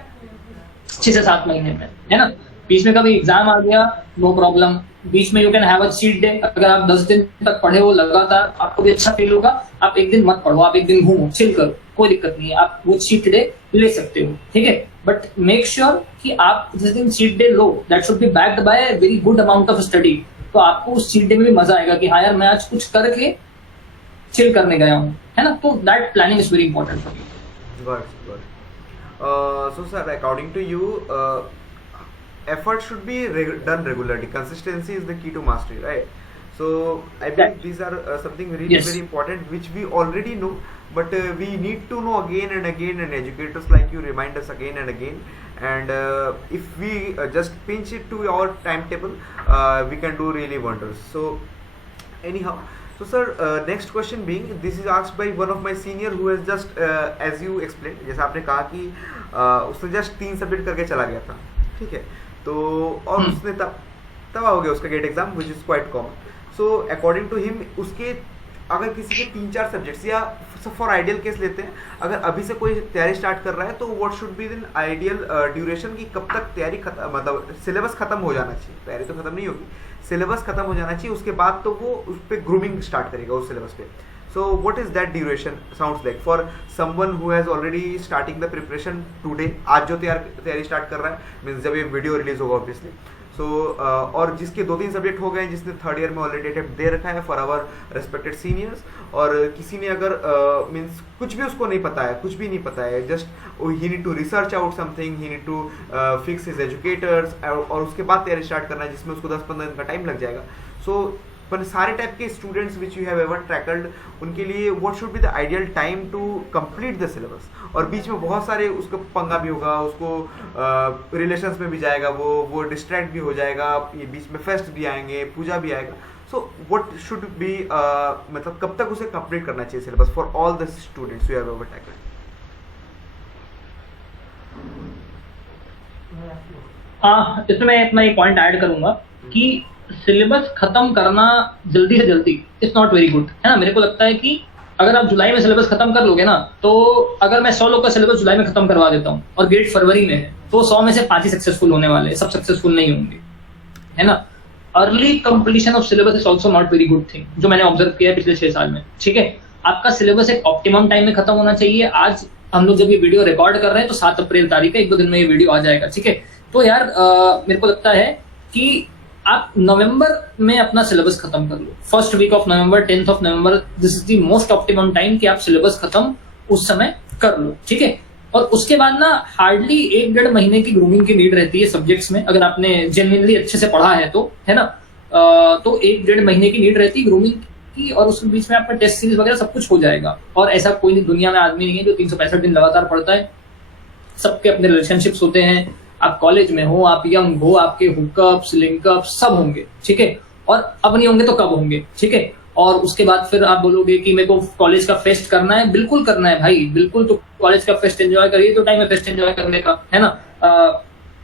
6 से 7 महीने में, है ना। बीच में कभी एग्जाम आ गया, नो प्रॉब्लम, बीच में you can have a cheat day. अगर आप 10 दिन तक पढ़े हो लगातार, आपको भी अच्छा फील होगा। आप एक दिन मत पढ़ो, आप एक दिन घूमो, चिल करो, कोई दिक्कत नहीं है, आप वो चीट डे ले सकते हो, ठीक है। बट मेक श्योर कि आप जिस दिन cheat day low, that should be backed by very good amount of study. तो आपको उस चीट डे में भी मजा आएगा कि हाँ यार मैं आज कुछ करके चिल करने गया हूँ, है ना। तो that planning is very important for you. So sir, according to you, effort should be done regularly. Consistency is the key to mastery, right? So I believe these are something really very important, which we already know, but we need to know again and again, and educators like you remind us again and again. And if we just pinch it to our timetable, we can do really wonders. So anyhow. So sir, next question being, this is asked by one of my senior who has just as you explained, जैसे आपने कहा कि उसने just 3 subject करके चला गया था, ठीक है। तो और उसने तब हो गया उसका GATE exam, which is quite common. So according to him, उसके अगर किसी के 3-4 सब्जेक्ट्स, या फॉर आइडियल केस लेते हैं, अगर अभी से कोई तैयारी स्टार्ट कर रहा है, तो व्हाट शुड बी दिन आइडियल ड्यूरेशन की कब तक तैयारी खत्म, मतलब सिलेबस खत्म हो जाना चाहिए, तैयारी तो खत्म नहीं होगी, सिलेबस खत्म हो जाना चाहिए, उसके बाद तो वो उस पर ग्रूमिंग स्टार्ट करेगा उस सिलेबस पे। सो what is that duration sounds like for someone who has already starting the preparation today, आज जो तैयारी स्टार्ट कर रहा है, मीन्स जब ये वीडियो रिलीज होगा ऑब्वियसली। सो और जिसके 2-3 सब्जेक्ट हो गए, जिसने 3rd ईयर में ऑलरेडी अटेम्प्ट दे रखा है फॉर आवर रेस्पेक्टेड सीनियर्स, और किसी ने अगर मीन्स कुछ भी उसको नहीं पता है, कुछ भी नहीं पता है, just he need to research out something, he need to fix his educators, और उसके बाद तैयारी स्टार्ट करना है, जिसमें उसको 10-15 दिन का टाइम लग जाएगा। सो पर सारे टाइप के students which you have ever tackled, उनके लिए what should be the ideal time to complete the syllabus. और बीच में बहुत सारे उसको पंगा भी होगा, उसको रिलेशंस में भी जाएगा, वो डिस्ट्रैक्ट भी हो जाएगा, ये बीच में फेस्ट भी आएंगे, पूजा भी आएगा। सो व्हाट शुड बी मतलब कब तक उसे कंप्लीट करना चाहिए syllabus for all the students you have ever tackled? इसमें मैं अपना एक पॉइंट ऐड करूंगा कि सिलेबस खत्म करना जल्दी से जल्दी इट्स नॉट वेरी गुड, है ना। मेरे को लगता है कि अगर आप जुलाई में सिलेबस खत्म कर लोगे ना, तो अगर मैं 100 लोग का सिलेबस जुलाई में खत्म करवा देता हूँ और गेट फरवरी में है, तो 100 में से 5 ही सक्सेसफुल होने वाले हैं, सब सक्सेसफुल नहीं होंगे, है ना। Early completion of syllabus is also not very good thing, जो मैंने ऑब्जर्व किया है पिछले 6 साल में, ठीक है। आपका सिलेबस एक ऑप्टिमम टाइम में खत्म होना चाहिए। आज हम लोग जब ये वीडियो रिकॉर्ड कर रहे हैं तो 7 अप्रैल तारीख है, 1-2 दिन में ये वीडियो आ जाएगा, ठीक है। तो यार मेरे को लगता है कि आप नवंबर में अपना सिलेबस खत्म कर लो, first week of November, 10th of November, this is the most optimum time कि आप सिलेबस खत्म उस समय कर लो, ठीक है। और उसके बाद ना हार्डली 1-1.5 महीने की ग्रूमिंग की नीड रहती है सब्जेक्ट्स में, अगर आपने जेन्युइनली अच्छे से पढ़ा है तो, है ना। तो 1-1.5 महीने की नीड रहती है ग्रूमिंग की, और उसके बीच में आपका टेस्ट सीरीज वगैरह सब कुछ हो जाएगा। और ऐसा कोई नहीं दुनिया में आदमी नहीं है जो 365 दिन लगातार पढ़ता है, सबके अपने रिलेशनशिप्स होते हैं। आप कॉलेज में हो, आप यंग हो, आपके हुकअप्स लिंकअप्स सब होंगे, ठीक है। और अब नहीं होंगे तो कब होंगे, ठीक है। और उसके बाद फिर आप बोलोगे कि मेरे को कॉलेज का फेस्ट करना है, बिल्कुल करना है भाई, बिल्कुल। तो कॉलेज का फेस्ट एंजॉय करिए, तो टाइम है फेस्ट एंजॉय करने का, है ना।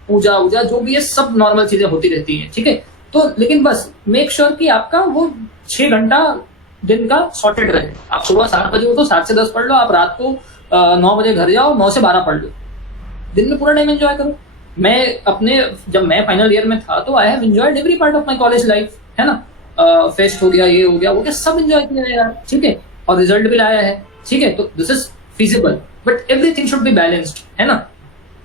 पूजा वूजा जो भी है सब नॉर्मल चीजें होती रहती हैं, ठीक है। तो लेकिन बस मेक श्योर कि आपका वो 6 घंटा दिन का सॉर्टेड रहे। आप सुबह 7 बजे उठो, 7 से 10 पढ़ लो, आप रात को 9 बजे घर जाओ, 9 से 12 पढ़ लो, दिन में पूरा टाइम एंजॉय करो। जब मैं फाइनल ईयर में था तो I have enjoyed every part of my college life, है ना। फेस्ट हो गया, ये हो गया, वो क्या सब एंजॉय किया यार, ठीक है। और रिजल्ट भी लाया है, ठीक है, तो this is feasible, but everything should be balanced, है ना।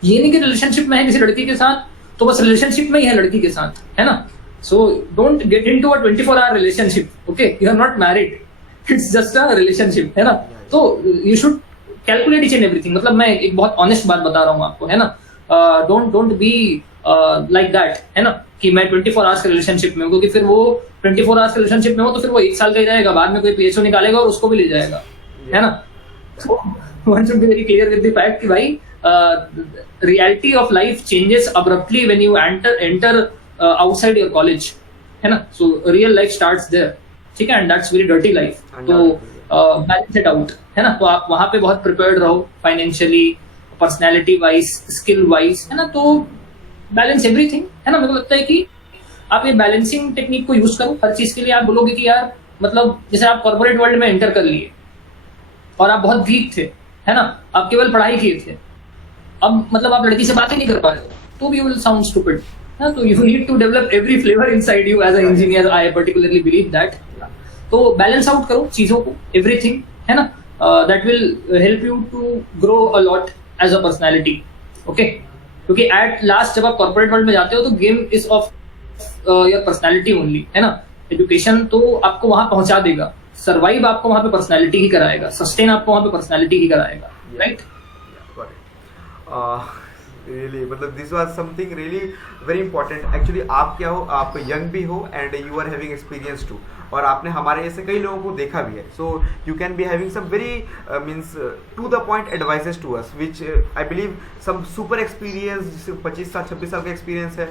ये नहीं कि रिलेशनशिप में है किसी लड़की के साथ तो बस रिलेशनशिप में ही है लड़की के साथ, है ना। So don't get into a 24 hour relationship, okay, you are not married, it's just a relationship, है ना। तो you should calculate each and everything. मतलब मैं एक बहुत ऑनेस्ट बात बता रहा हूँ आपको, है ना। डोंट बी लाइक दैट, है ना, कि मैं 24 आवर्स के रिलेशनशिप में हूँ, क्योंकि फिर वो 24 आवर्स के रिलेशनशिप में हो तो फिर वो 1 साल का ही रहेगा, बाद में कोई पीएचओ निकालेगा और उसको भी ले जाएगा, है ना। One should be very clear with the fact कि भाई reality of life changes abruptly when you enter outside your college, है ना। So real life starts there, ठीक है, and that's very dirty life. तो balance it out, है ना। तो आप वहाँ पे बहुत prepared रहो, financially, personality wise, skill wise, है ना। तो balance everything, है ना। मेरे को लगता है कि आप ये बैलेंसिंग टेक्निक को यूज करो हर चीज के लिए। आप बोलोगे कि यार मतलब जैसे आप कॉर्पोरेट वर्ल्ड में एंटर कर लिए और आप बहुत वीक थे, है ना, आप केवल पढ़ाई किए थे, अब मतलब आप लड़की से बातें नहीं कर पा रहे हो, तो भी यू विल साउंड स्टूपिड, है। तो you need to develop every flavour inside you as a engineer, I particularly believe that. तो बैलेंस आउट करो चीजों को, एवरीथिंग, है ना। That will help you to grow a lot as a personality, okay. क्योंकि at last जब आप corporate world में जाते हो तो game is of your personality only, है ना। एजुकेशन तो आपको वहां पहुंचा देगा, सर्वाइव आपको वहां पे पर्सनैलिटी ही कराएगा, सस्टेन आपको वहां पे पर्सनैलिटी ही कराएगा, राइट। रियली मतलब this was something really very important. Actually आप क्या हो, आप यंग भी हो and you are having experience too, और आपने हमारे जैसे कई लोगों को देखा भी है। So you can be having some very means to the point advices to us which I believe some super experience, जिससे 25 साल 26 साल का एक्सपीरियंस है,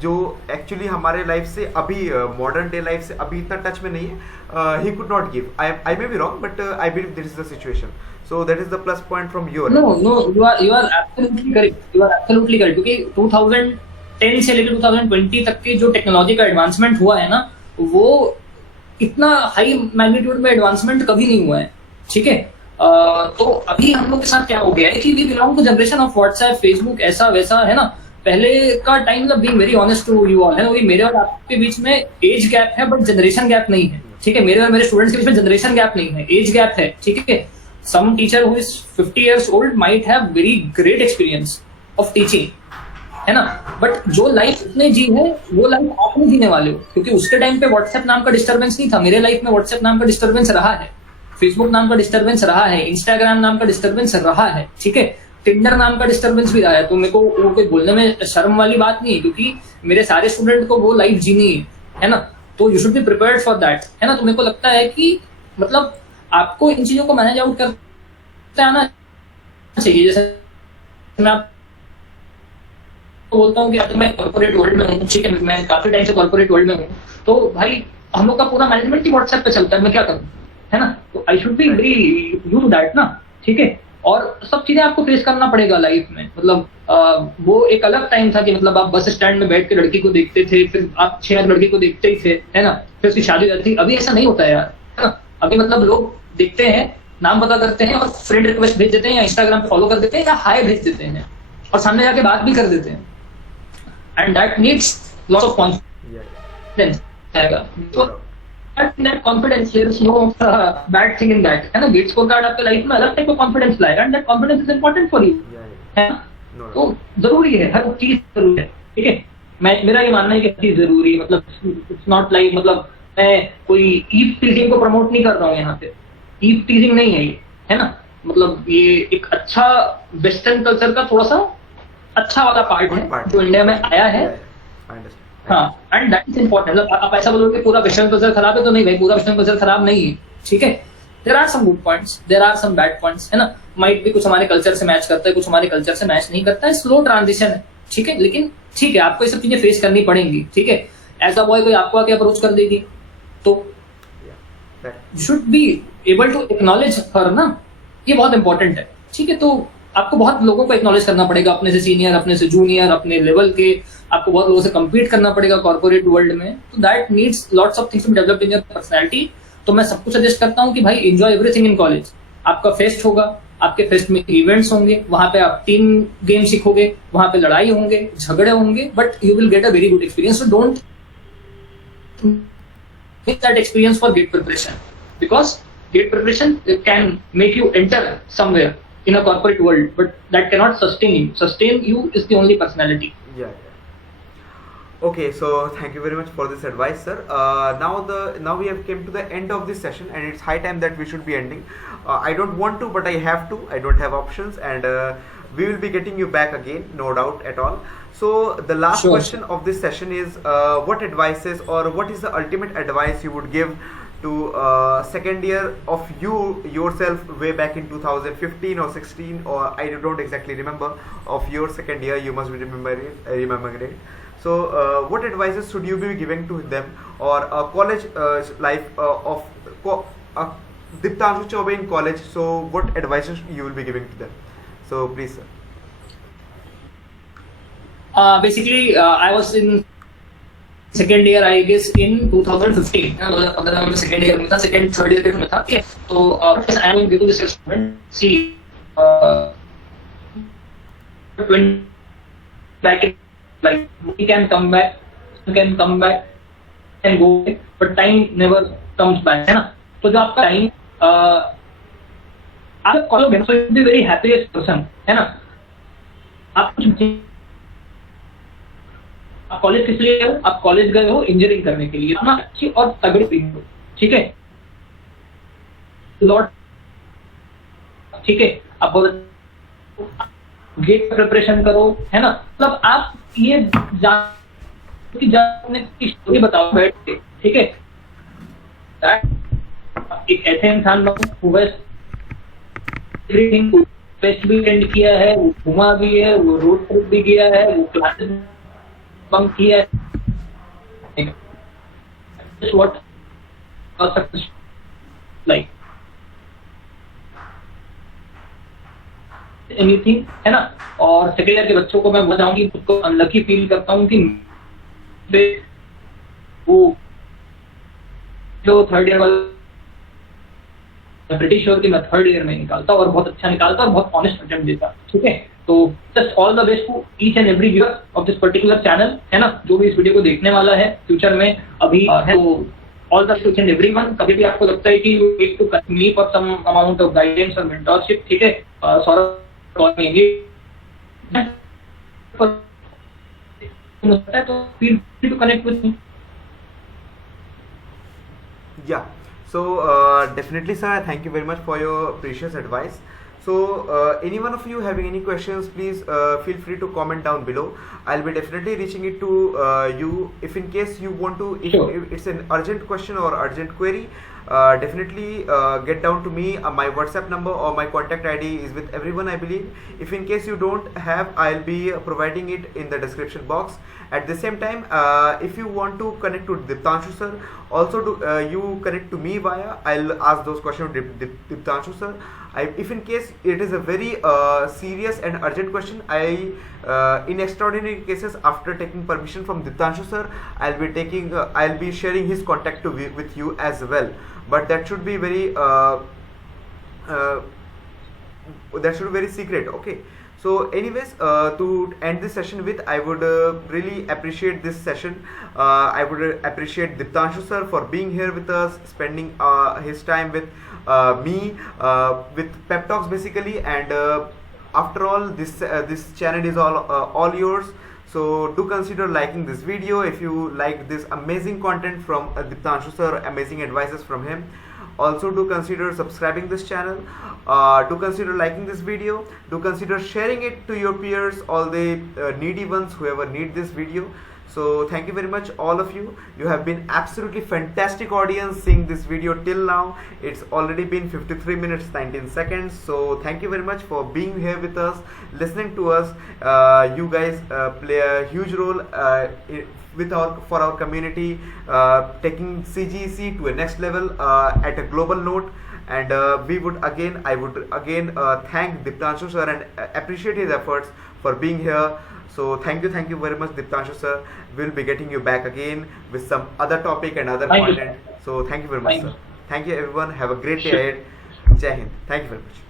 जो एक्चुअली हमारे लाइफ से अभी मॉडर्न डे लाइफ से अभी इतना टच में नहीं है। He could not give, I may be wrong but I believe this is the situation. So that is the plus point from your no you are absolutely correct, क्योंकि 2010 से लेकर 2020 तक के जो टेक्नोलॉजी का एडवांसमेंट हुआ है ना, वो इतना हाई मैग्नीट्यूड में एडवांसमेंट कभी नहीं हुआ है, ठीक है। तो अभी हम लोग के साथ क्या हो गया है कि we belong to generation of WhatsApp, Facebook, ऐसा वैसा, है ना। पहले का टाइम, मतलब being very honest to you all, है ना, मेरे और आपके बीच में एज गैप है बट जनरेशन गैप नहीं है, ठीक है। मेरे और मेरे स्टूडेंट्स के बीच में जनरेशन गैप नहीं है, एज गैप है, ठीक है। Some teacher who is 50 years old might have very great experience of teaching, है ना। बट जो लाइफ उसने जी है वो लाइफ आप नहीं जीने वाले हो, क्योंकि उसके टाइम पे व्हाट्सएप नाम का डिस्टर्बेंस नहीं था। मेरे लाइफ में व्हाट्सएप नाम का डिस्टर्बेंस रहा है, फेसबुक नाम का डिस्टर्बेंस रहा है, इंस्टाग्राम नाम का डिस्टर्बेंस रहा है, ठीक है। टिंडर नाम का डिस्टर्बेंस भी रहा है। तो मेरे को वो कोई बोलने में शर्म वाली बात नहीं है, क्योंकि मेरे सारे स्टूडेंट को वो लाइफ जीनी है ना। तो you should be prepared for that, है ना। तो मेरे को लगता है कि मतलब आपको इन चीजों को मैनेज आउट करते आना चाहिए। जैसे मैं आपको बोलता हूँ कि अगर मैं कॉर्पोरेट वर्ल्ड में हूँ, ठीक है, मैं काफी टाइम से कॉर्पोरेट वर्ल्ड में हूँ, तो भाई हम लोग का पूरा मैनेजमेंट ही व्हाट्सएप पे चलता है, मैं क्या करूँ, है ना। तो I should be very used to that ना, ठीक है। और सब चीजें आपको फेस करना पड़ेगा लाइफ में। मतलब वो एक अलग टाइम था कि मतलब आप बस स्टैंड में बैठ के लड़की को देखते थे, फिर आप 6 लड़की को देखते ही थे, है ना, फिर उसकी शादी हो जाती। अभी ऐसा नहीं होता है यार, है ना। अभी मतलब लोग देखते हैं, नाम पता करते हैं और फ्रेंड रिक्वेस्ट भेज देते हैं या इंस्टाग्राम पे फॉलो कर देते हैं या हाय भेज देते हैं और सामने जाके बात भी कर देते हैं, and that needs lots of confidence आएगा। तो that confidence, there is no bad thing in that, है ना। गेट स्कोर कार्ड आपके लाइफ में अलग टाइप का कॉन्फिडेंस लाएगा, and that confidence is important for you, है ना। तो जरूरी है, हर चीज जरूरी है, ठीक है। मेरा ये मानना है कि हर चीज जरूरी है। मतलब इट्स नॉट लाइक, मतलब मैं कोई ईव टीजिंग को प्रमोट नहीं कर रहा हूँ यहाँ पे, ईव टीजिंग नहीं है ये, है ना। मतलब ये एक अच्छा वेस्टर्न कल्चर का थोड़ा सा अच्छा वाला पार्ट है जो इंडिया में आया है, हाँ, एंड दैट इज इम्पोर्टेंट। मतलब आप ऐसा बोलोगे कि पूरा वेस्टर्न कल्चर खराब है, तो नहीं भाई, पूरा वेस्टर्न कल्चर खराब नहीं है, ठीक है। There are some good points, there are some bad points, है ना। माइट भी कुछ हमारे कल्चर से मैच करता है, कुछ हमारे कल्चर से मैच नहीं करता है, स्लो ट्रांजिशन है, ठीक है। लेकिन ठीक है, आपको ये सब चीजें फेस करनी पड़ेंगी, ठीक है। एज अ बॉय कोई आपको आके अप्रोच कर देगी तो you should be able to acknowledge her ना, ये बहुत इंपॉर्टेंट है, ठीक है। तो आपको बहुत लोगों को एक्नॉलेज करना पड़ेगा, अपने से सीनियर, अपने से जूनियर, अपने लेवल के, आपको बहुत लोगों से कम्पीट करना पड़ेगा कॉर्पोरेट वर्ल्ड में। तो that needs lots of things to develop in your personality. तो मैं सबको सजेस्ट करता हूँ कि भाई एंजॉय एवरीथिंग इन कॉलेज। आपका फेस्ट होगा, आपके फेस्ट में इवेंट्स होंगे, वहां पे आप टीम गेम सीखोगे, वहां पे लड़ाई होंगे, झगड़े होंगे, but you will get a very good experience. So don't take that experience for gate preparation, because GATE preparation can make you enter somewhere in a corporate world, but that cannot sustain you. Sustain you is the only personality. Yeah, yeah. Okay, so thank you very much for this advice, sir. Now we have came to the end of this session, and it's high time that we should be ending. I don't want to, but I have to. I don't have options, and we will be getting you back again, no doubt at all. So the last Sure. question of this session is, what advices or what is the ultimate advice you would give to second year of you yourself way back in 2015 or 16, or I don't exactly remember, of your second year? You must be remembering it. So what advices should you be giving to them, or college life of Diptanshu Chaube in college? So what advices you will be giving to them? So please, sir. Basically, I was in second year, I guess, in 2015. अगर मैं second year में था, second third year में था, okay. So I am giving this experiment. See, when back in, like, we can come back, you can come back and go, but time never comes back, है ना? तो जो आपका time आप कॉलोगे, so you'll be very happiest person, है ना? आप कुछ आप कॉलेज किस लिए गए हो? आप कॉलेज गए हो इंजीनियरिंग करने के लिए, इतना अच्छी और तगड़ी फील्ड हो, ठीक है? लॉट, ठीक है? आप गेट प्रिपरेशन करो, है ना? मतलब आप ये जाने की स्टोरी बताओ बैठ के, ठीक है? एक ऐसे इंसान बनो एवरीथिंग, फेस्ट भी अटेंड किया है, वो घुमा भी है, वो रोड ट्रिप भी किया है, वो क्लासेस बंक किया है. That's what a success like. Anything, है ना? और सेकेंड ईयर के बच्चों को मैं बताऊंगी, खुद को अनलकी फील करता हूँ कि वो जो थर्ड ईयर वाला, ब्रिटिश श्योर कि मैं थर्ड ईयर में निकालता और बहुत अच्छा निकालता और बहुत ऑनेस्ट अटेम्प्ट देता, ठीक है? तो just all the best to each and every viewer of this particular channel, है ना? जो भी इस वीडियो को देखने वाला है फ्यूचर में अभी है, तो all the each and every one. कभी भी आपको लगता है कि you need to me for some amount of guidance और मेंटरशिप, ठीक है? सौरभ कॉल करेंगे तो feel free to connect with me. Yeah. So definitely, sir. Thank you very much for your precious advice. So any one of you having any questions, please feel free to comment down below. I'll be definitely reaching it to you. If in case you want to, if it's an urgent question or urgent query, definitely get down to me. My WhatsApp number or my contact ID is with everyone, I believe. If in case you don't have, I'll be providing it in the description box. At the same time, if you want to connect to Diptanshu sir, also you connect to me via, I'll ask those questions to Diptanshu sir. If in case it is a very serious and urgent question, in extraordinary cases, after taking permission from Diptanshu sir, I'll be sharing his contact with you as well. But that should be very secret, okay? So anyways, to end this session with, I would really appreciate this session. I would appreciate Diptanshu sir for being here with us, spending his time with me, with pep talks basically. And after all, this channel is all yours. So do consider liking this video if you like this amazing content from Diptanshu sir, amazing advices from him. Also do consider subscribing this channel, do consider liking this video, do consider sharing it to your peers, all the needy ones, whoever need this video. So thank you very much all of you. You have been absolutely fantastic audience seeing this video till now. It's already been 53 minutes 19 seconds. So thank you very much for being here with us, listening to us. You guys play a huge role for our community, taking CGEC to a next level at a global note. And I would again thank Diptanshu sir and appreciate his efforts for being here. So thank you very much, Diptanshu sir. We'll be getting you back again with some other topic and other content. So thank you very much, sir. Thank you everyone. Have a great day ahead. Jai Hind. Thank you very much.